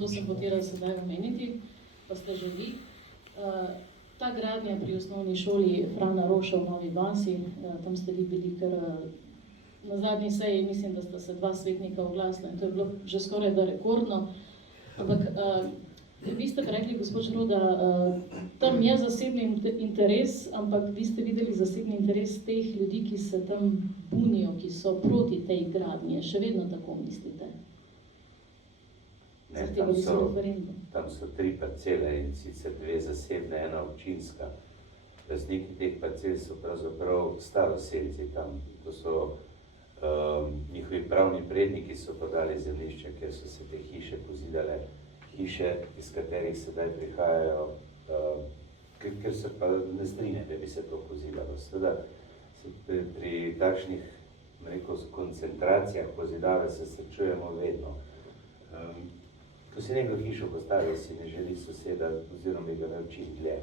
to sem hotela sedaj omeniti, pa ste že vi. Ta gradnja pri osnovni šoli Frana Roša v Novi Vasi, tam ste vi bili kar na zadnji seji, mislim, da sta se 2 svetnika oglasila in to je bilo že skoraj da rekordno. Ampak vi ste rekli, gospod Žro, da tam je zasebni interes, ampak vi ste videli zasebni interes teh ljudi, ki se tam bunijo, ki so proti tej gradnji. Še vedno tako mislite? Ne, tam so 3 parcele in sicer 2 zasebne, 1 občinska. Lastniki teh parcel so pravzaprav staroselci tam. To so njihovi pravni predniki so podali zemljišče, kjer so se te hiše pozidale, hiše, iz katerih sedaj prihajajo, ker se pa ne strinja, da bi se to pozidalo. Seveda pri takšnih, koncentracijah pozidave se srečujemo vedno. Ko si nekdo hišo postavi, si ne želi soseda, oziroma bi ga naučil dlje.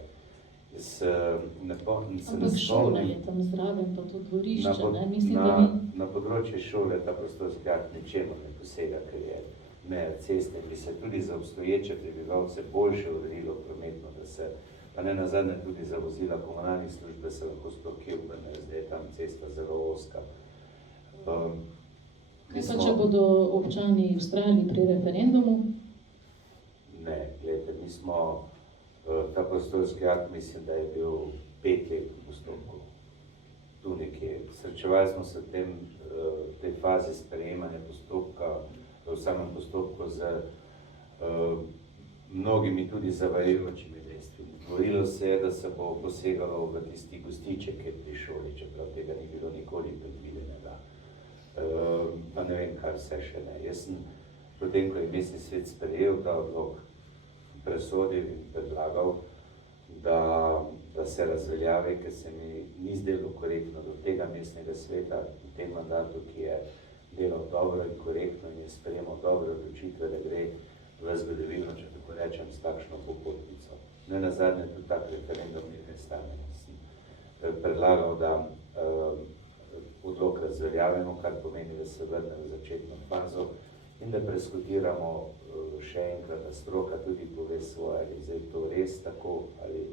Ampak šole je tam zraven, pa to dvorišče, ne? Mislim, da ni... Na področje šole ta prostorski akt ničemu ne posega, ker je meja ceste, bi se tudi za obstoječe prebivalce boljše uredilo prometno, da se, pa ne nazadnje tudi za vozila komunalnih služb, da se lahko sploh kje obrnejo, zdaj je tam cesta zelo ozka. Kaj pa, če bodo občani vztrajali pri referendumu? Ne, gledajte, mi smo, ta prostorski akt mislim, da je bil 5 let v postopku. Tu nekje. Srečevali smo se v tej fazi sprejemanja postopka, v samem postopku z mnogimi tudi zavajajočimi dejstvi. Govorilo se je, da se bo posegalo v tisti gostiček, ki je pri šoli, čeprav tega ni bilo nikoli predvidenega. Pa ne vem, kar vse še ne. Jaz sem potem, ko je mestni svet sprejel ta odlok, presodil in predlagal, da se razveljavi, ker se mi ni zdelo korektno do tega mestnega sveta v tem mandatu, ki je delal dobro in korektno in je sprejemal dobre odločitve, da gre v zgodovino, če tako rečem, s takšno popotnico. Ne nazadnje tudi tak referendum nekaj stane. Sem predlagal, da odlok razveljavimo, kar pomeni, da se vrne v začetno fazo in da preskutiramo še enkrat, da stroka tudi pove svoje, ali zdaj to res tako, ali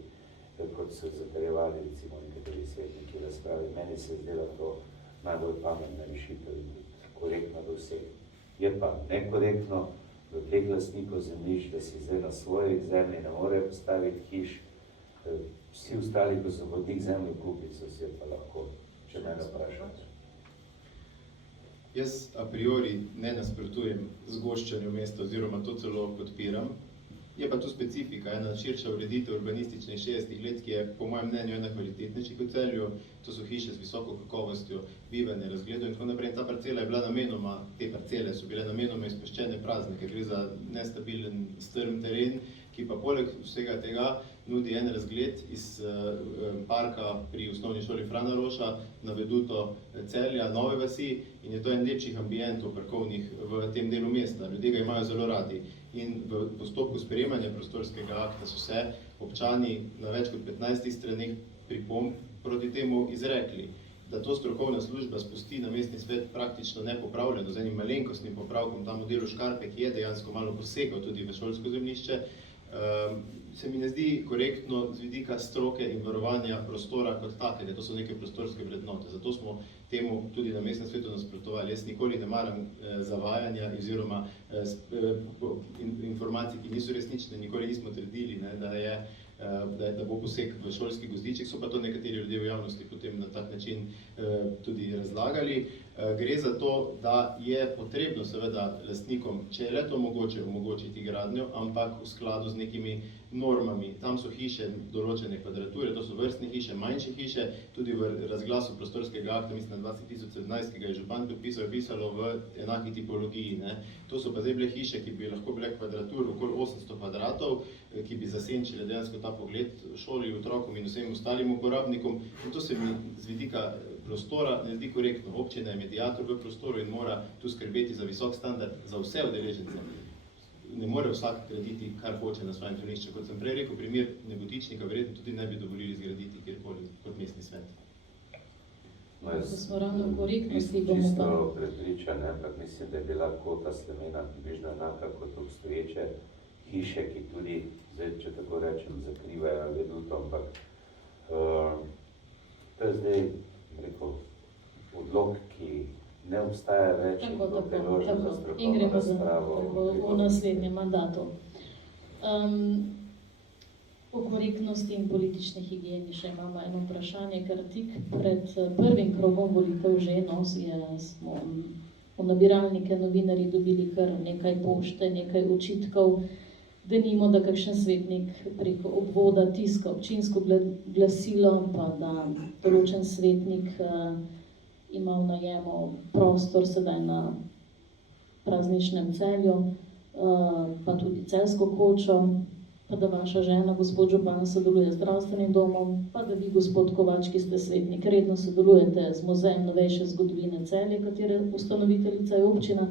kot so zatrjevali recimo nekateri svetniki razpravi. Meni se je zdelo to najbolj pametna rešitev in korektno do vseh. Je pa nekorektno do teh lastnikov zemljišč, da si zdaj na svojih zemlji ne morejo postaviti hiš. Vsi ostali, ko so vodnik zemlji kupili, so si pa lahko, če mene vprašajo. Jaz a priori ne nasprotujem zgoščanju mesta oziroma to celo podpiram. Je pa tu specifika, ena širša ureditev urbanističnih 60 let, ki je po mojem mnenju ena kvalitetnejših v Celju. To so hiše z visoko kakovostjo, bivanje, razgledov in tako naprej. Ta parcela je bila namenoma, te parcele so bile namenoma izpuščene prazne, ker gre za nestabilen, strm teren, ki pa poleg vsega tega nudi en razgled iz parka pri osnovni šoli Frana Roša na veduto Celja, Nove vasi in je to en lepših ambientov parkovnih v tem delu mesta. Ljudje ga imajo zelo radi. In v postopku sprejemanja prostorskega akta so se občani na več kot 15 straneh pripomb proti temu izrekli. Da to strokovna služba spusti na mestni svet praktično nepopravljeno, z enim malenkostnim popravkom tam v delu Škarpe, ki je dejansko malo posegal tudi v šolsko zemljišče, se mi ne zdi korektno z vidika stroke in varovanja prostora kot takega. To so neke prostorske vrednote. Zato smo temu tudi na mestnem svetu nasprotovali. Jaz nikoli ne maram zavajanja oziroma informacij, ki niso resnične. Nikoli nismo trdili, da bo poseg v šolski gozdiček. So pa to nekateri ljudje v javnosti potem na tak način tudi razlagali. Gre za to, da je potrebno seveda lastnikom, če je le to mogoče, omogočiti gradnjo, ampak v skladu z nekimi normami. Tam so hiše določene kvadrature, to so vrstne hiše, manjše hiše, tudi v razglasu prostorskega akta, mislim na 2017, ki ga je župan podpisal, je pisalo v enaki tipologiji. To so pa zdaj bile hiše, ki bi lahko bile kvadratur okoli 800 kvadratov, ki bi zasenčile dejansko ta pogled šoli, otrokom in vsem ostalim uporabnikom. In to se mi z vidika prostora ne zdi korektno. Občina je mediator v prostoru in mora tu skrbeti za visok standard za vse udeležence. Ne more vsak graditi, kar hoče na svojem zemljišču. Kot sem prej rekel, primer Nebotičnika verjetno tudi ne bi dovolili zgraditi kjerkoli kot mestni svet. No, jaz nisem čisto prepričan, ampak mislim, da je bila kvota slemena približno enaka kot obstoječe hiše, ki tudi, zdaj, če tako rečem, zakrivajo veduto, ampak to je zdaj, rekel, odlok, ki ne obstaja več in bo priložen za strokovno razpravo. V naslednjem mandatu. O korektnosti in politični higieni še imamo eno vprašanje, ker tik pred prvim krogom volitev že smo v nabiralnike novinarji dobili kar nekaj pošte, nekaj očitkov, denimo, da kakšen svetnik preko obvoda tiska občinsko glasilo, pa da določen svetnik ima v najemu prostor sedaj na prazničnem Celju, pa tudi celjsko kočo, pa da vaša žena, gospod župan, sodeluje z zdravstvenim domom, pa da vi, gospod Kovač, ki ste svetnik, redno sodelujete z Muzejem novejše zgodovine Celje, katere ustanoviteljica je občina.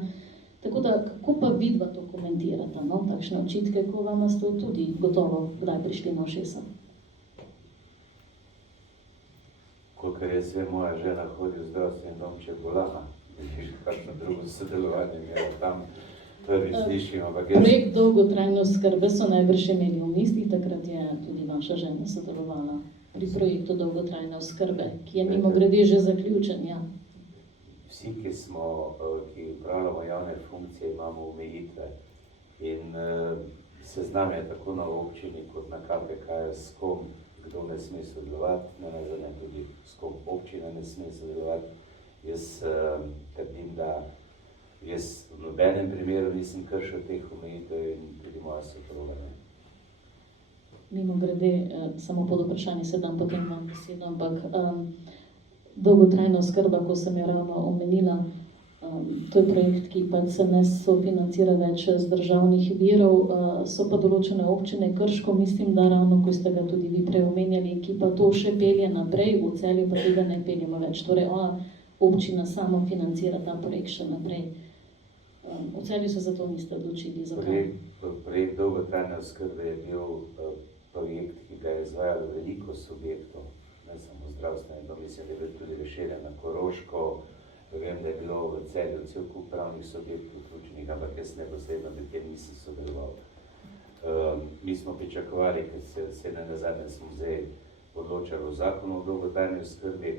Tako da, kako pa vidva to komentirata, takšne očitke, ko vama ste tudi gotovo kdaj prišli na ušesa? Kolikor jaz vem, moja žena hodi v zdravstveni dom, če je bolana. Kakšno drugo sodelovanje imela tam, prvi slišim, ampak jaz... Projekt dolgotrajne oskrbe so najbrž imeli v mislih, takrat je tudi vaša žena sodelovala pri projektu dolgotrajne oskrbe, ki je mimogrede že zaključen, ja. vsi, ki upravljamo javne funkcije, imamo omejitve. In seznam je tako na občini kot na KPK, s kom kdo ne sme sodelovati, ne tudi s kom občina ne sme sodelovati. Jaz trdim, da jaz v nobenem primeru nisem kršil teh omejitev in tudi moja soproga ne. Mimo grede, samo pod vprašanje se dam potem vam besedo, ampak dolgotrajna oskrba, ko sem jo ravno omenila, to je projekt, ki pa se ne sofinancira več z državnih virov, so pa določene občine, Krško, mislim, da ravno, ko ste ga tudi vi prej omenjali, ki pa to še pelje naprej, v Celju pa tega ne peljemo več. Torej, občina samo financira ta projekt še naprej. V Celju se za to niste odločili, zakaj? Projekt dolgotrajne oskrbe je bil projekt, ki ga je izvajalo veliko subjektov, ne samo zdravstvene, mislim, da je bil tudi razširjen na Koroško. Vem, da je bilo v Celju cel kup pravnih subjektov vključenih, ampak jaz neposredno pri tem nisem sodeloval. Mi smo pričakovali, ker se nazadnje smo zdaj odločali o zakonu o dolgotrajni oskrbi,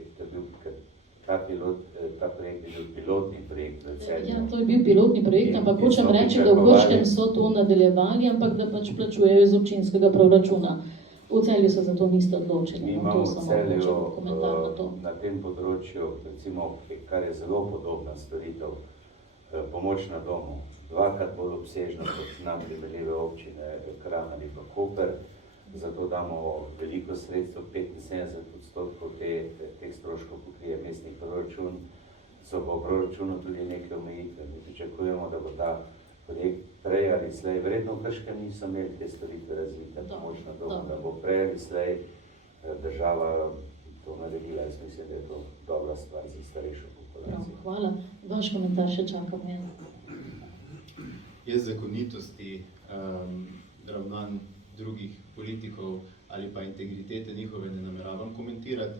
ta projekt je bil pilotni projekt v Celju. Ja, to je bil pilotni projekt, ampak hočem reči, da v Krškem so to nadaljevali, ampak da pač plačujejo iz občinskega proračuna. V Celju se za to niste odločili. Mi imamo v Celju na tem področju, recimo, kar je zelo podobna storitev, pomoč na domu, dvakrat bolj obsežna kot nam primerljive občine Kranj ali pa Koper. Zato damo veliko sredstev, 75% teh stroškov pokrije mestni proračun, so pa v proračunu tudi neke omejitve. Mi pričakujemo, da bo ta projekt prej ali slej, verjetno v Krškem niso imeli te storitve razvite, pomoč na domu, da bo prej ali slej država to naredila. Jaz mislim, da je to dobra stvar za starejšo populacijo. Hvala. Vaš komentar še čakam. Jaz zakonitosti ravnanj drugih politikov ali pa integritete njihove ne nameravam komentirati.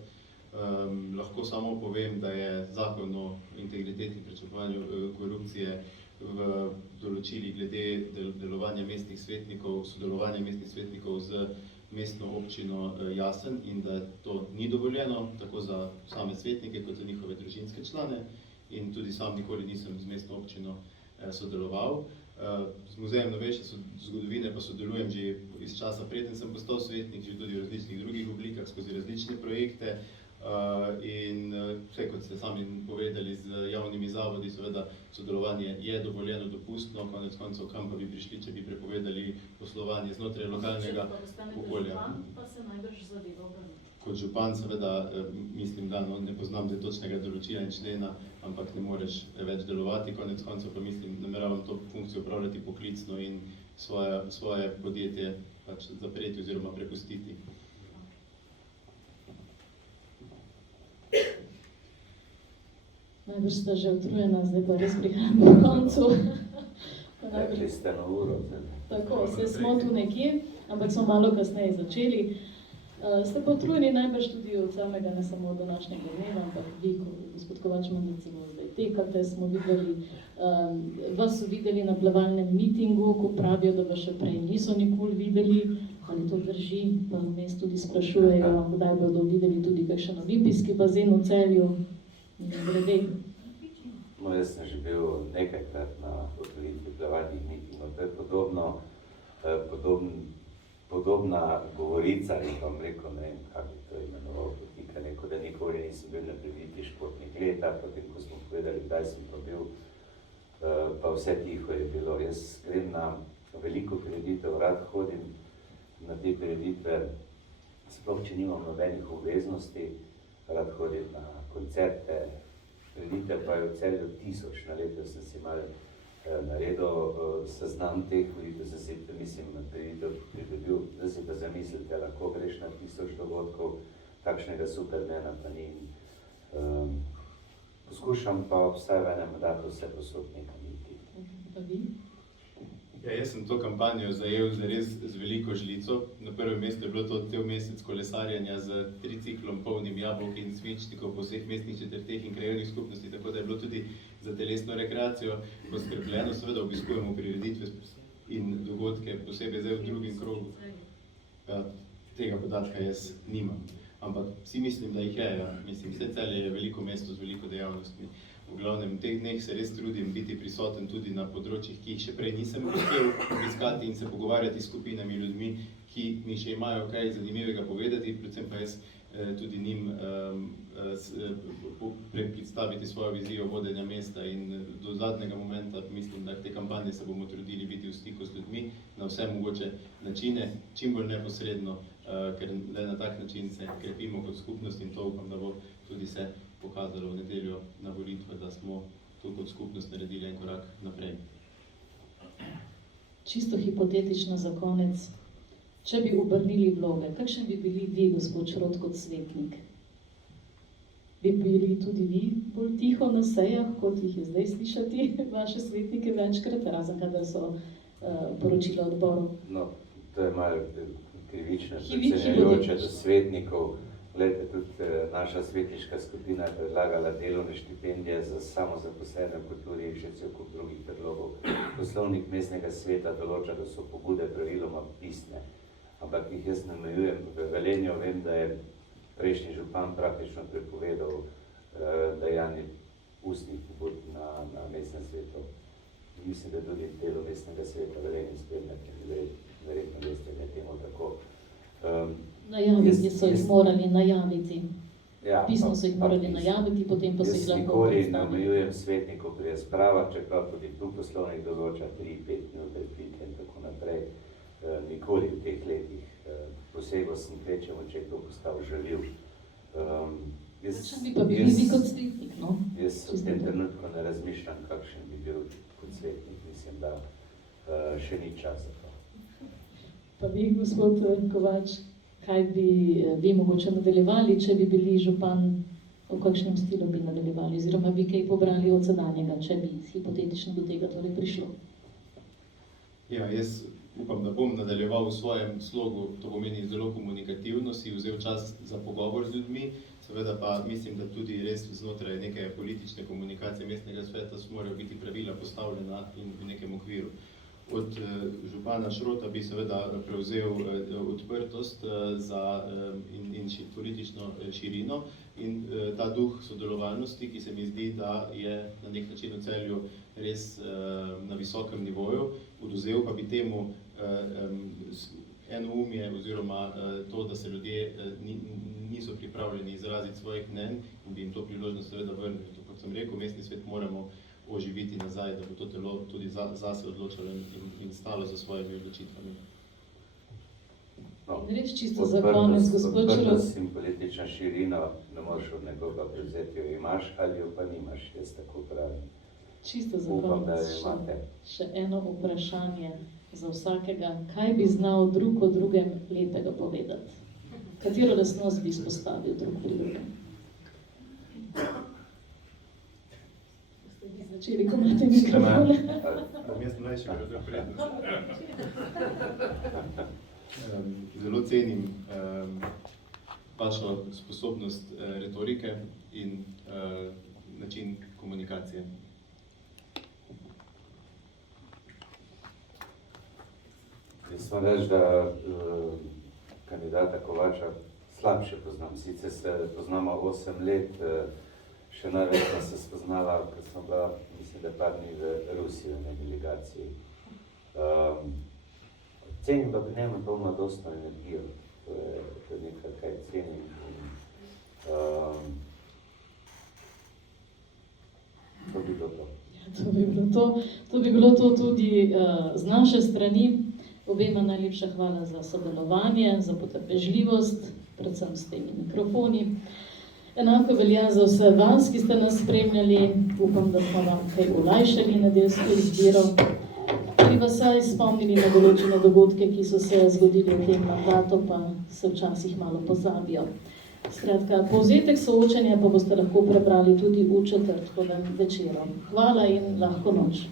Lahko samo povem, da je zakon o integriteti in preprečevanju korupcije v določili glede delovanja mestnih svetnikov, sodelovanja mestnih svetnikov z mestno občino jasen in da to ni dovoljeno, tako za same svetnike kot za njihove družinske člane, in tudi sam nikoli nisem z mestno občino sodeloval. Z Muzejem novejše zgodovine pa sodelujem že iz časa, preden sem postal svetnik, že tudi v različnih drugih oblikah, skozi različne projekte. In vse, kot ste sami povedali, z javnimi zavodi, seveda sodelovanje je dovoljeno, dopustno, konec koncev, kam pa bi prišli, če bi prepovedali poslovanje znotraj lokalnega okolja. Pa se najbrž zadeva obrne. Kot župan seveda mislim, da ne poznam točnega določila in člena, ampak ne moreš več delovati, konec koncev pa mislim, nameravam to funkcijo opravljati poklicno in svoje podjetje pač zapreti oziroma prepustiti. Najbrž sta že utrujena, zdaj pa res prihajamo do koncu. Rekli ste na uro. Tako, se smo tu nekje, ampak smo malo kasneje začeli. Ste pa utrujeni najbrž tudi od samega, ne samo od današnjega dneva, ampak vi, gospod Kovačman, recimo zdaj tekate, smo videli, vas so videli na plavalnem mitingu, ko pravijo, da vas še prej niso nikoli videli, ali to drži, pa vmes tudi sprašujejo, kdaj bodo videli tudi kakšen olimpijski bazen v Celju. No, jaz sem že bil nekajkrat na otvoritvi plavalnih mitingov. To je podobna govorica, ali pa vam rekel, ne vem, kako bi to imenoval, potika neko, da nikoli nisem bil na prireditvi športnih leta, potem ko smo povedali, kdaj sem pa bil, pa vse tiho je bilo. Jaz grem na veliko prireditev, rad hodim na te prireditve, sploh če nimam nobenih obveznosti, rad hodim na koncerte, prireditev pa je v Celju 1000 na leto, sem si malo naredil seznam teh, vidite, sem si, mislim, prireditev pridobil, da si pa zamislite, lahko greš na 1000 dogodkov, takšnega supermena pa ni. Poskušam pa vsaj v enem mandatu vse posod nekam iti. Pa vi? Ja, jaz sem to kampanjo zajel zares z veliko žlico. Na prvem mestu je bilo to cel mesec kolesarjanja z triciklom polnim jabolk in svinčnikov po vseh mestnih četrteh in krajevnih skupnosti, tako da je bilo tudi za telesno rekreacijo poskrbljeno. Seveda obiskujemo prireditve in dogodke, posebej zdaj v drugem krogu. Tega podatka jaz nimam. ampak vsi mislim, da jih je. Ja. Mislim, vse Celje je veliko mesto z veliko dejavnostmi. V glavnem, v teh dneh se res trudim biti prisoten tudi na področjih, ki jih še prej nisem uspel obiskati in se pogovarjati s skupinami ljudmi, ki mi še imajo kaj zanimivega povedati, predvsem pa jaz tudi njim predstaviti svojo vizijo vodenja mesta in do zadnjega momenta mislim, da te kampanje se bomo trudili biti v stiku z ljudmi na vse mogoče načine, čim bolj neposredno, ker le na tak način se krepimo kot skupnost in to upam, da bo tudi se pokazalo v nedeljo na volitve, da smo tu kot skupnost naredili en korak naprej. Čisto hipotetično za konec. Če bi obrnili vloge, kakšen bi bili vi, gospod Šrot, kot svetnik? Bi bili tudi vi bolj tiho na sejah, kot jih je zdaj slišati vaše svetnike večkrat, razen kadar so poročila odborov? No, to je malo krivično, predsedujoče do svetnikov. Glede, tudi naša svetniška skupina je predlagala delovne štipendije za samozaposlene v kulturi in še cel kup drugih predlogov. Poslovnik mestnega sveta določa, da so pobude praviloma pisne, ampak jih jaz namejujem. V Velenju vem, da je prejšnji župan praktično prepovedal dajanje ustnih pobud na mestnem svetu. Mislim, da tudi delo mestnega sveta Velenju spremljate, verjetno veste, da je temu tako. Najaviti so jih morali najaviti. Ja, Pismo so jih morali najaviti, potem pa so jih lahko nikoli predstavili. namejujem svetnikov pri razpravah, čeprav tudi tu poslovnik določa 3-5 minut replike in tako naprej. Nikoli v teh letih posebej sem kvečemo, če je to postal žaljiv. Kakšen bi pa bili vi kot svetnik, no? Jaz v tem trenutku ne razmišljam, kakšen bi bil kot svetnik. Mislim, da še ni čas za to. Pa vi, gospod Kovač, kaj bi vi mogoče nadaljevali, če bi bili župan, v kakšnem stilu bi nadaljevali, oziroma bi kaj pobrali od sedanjega, če bi hipotetično do tega torej prišlo? Ja, jaz upam, da bom nadaljeval v svojem slogu, to pomeni zelo komunikativno, si vzel čas za pogovor z ljudmi, seveda pa mislim, da tudi res znotraj neke politične komunikacije mestnega sveta morajo biti pravila postavljena in v nekem okviru. Od župana Šrota bi seveda prevzel odprtost in politično širino in ta duh sodelovalnosti, ki se mi zdi, da je na nek način v Celju res na visokem nivoju. Odvzel pa bi temu enoumje oziroma to, da se ljudje niso pripravljeni izraziti svojih mnenj in bi jim to priložnost seveda vrnili. Kot sem rekel, mestni svet moramo oživiti nazaj, da bo to telo tudi zase odločalo in stalo za svojimi odločitvami. No, Res čisto za konec, gospod Šrot. Odprtost in politična širina ne moreš od nekoga prevzeti, jo imaš ali jo pa nimaš, jaz tako pravim. Čisto za Upam, da jo konec imate. še eno vprašanje za vsakega. Kaj bi znal drug o drugem lepega povedati? Katero lastnost bi izpostavil drug pri drugem? Začeli, ko imate mikrofone. Jaz mlajšega razreda prednost. Zelo cenim vašo sposobnost retorike in način komunikacije. Jaz smo reči, da kandidata Kovača slabše poznam. Sicer se poznamo 8 let, še največ smo se spoznala, ko smo bila, mislim, da par dni v Rusiji, v delegaciji. Cenim pa pri njemu to mladostno energijo. To je nekaj, kaj cenim. To bi bilo to. To bi bilo to tudi z naše strani. Obema najlepša hvala za sodelovanje, za potrpežljivost, predvsem s temi mikrofoni. Enako velja za vse vas, ki ste nas spremljali. Upam, da smo vam kaj olajšali nedeljsko izbiro. Ali vas vsaj spomnili na določene dogodke, ki so se zgodili v tem mandatu, pa se včasih malo pozabijo. Skratka, povzetek soočenja pa boste lahko prebrali tudi v četrtkovem večeru. Hvala in lahko noč.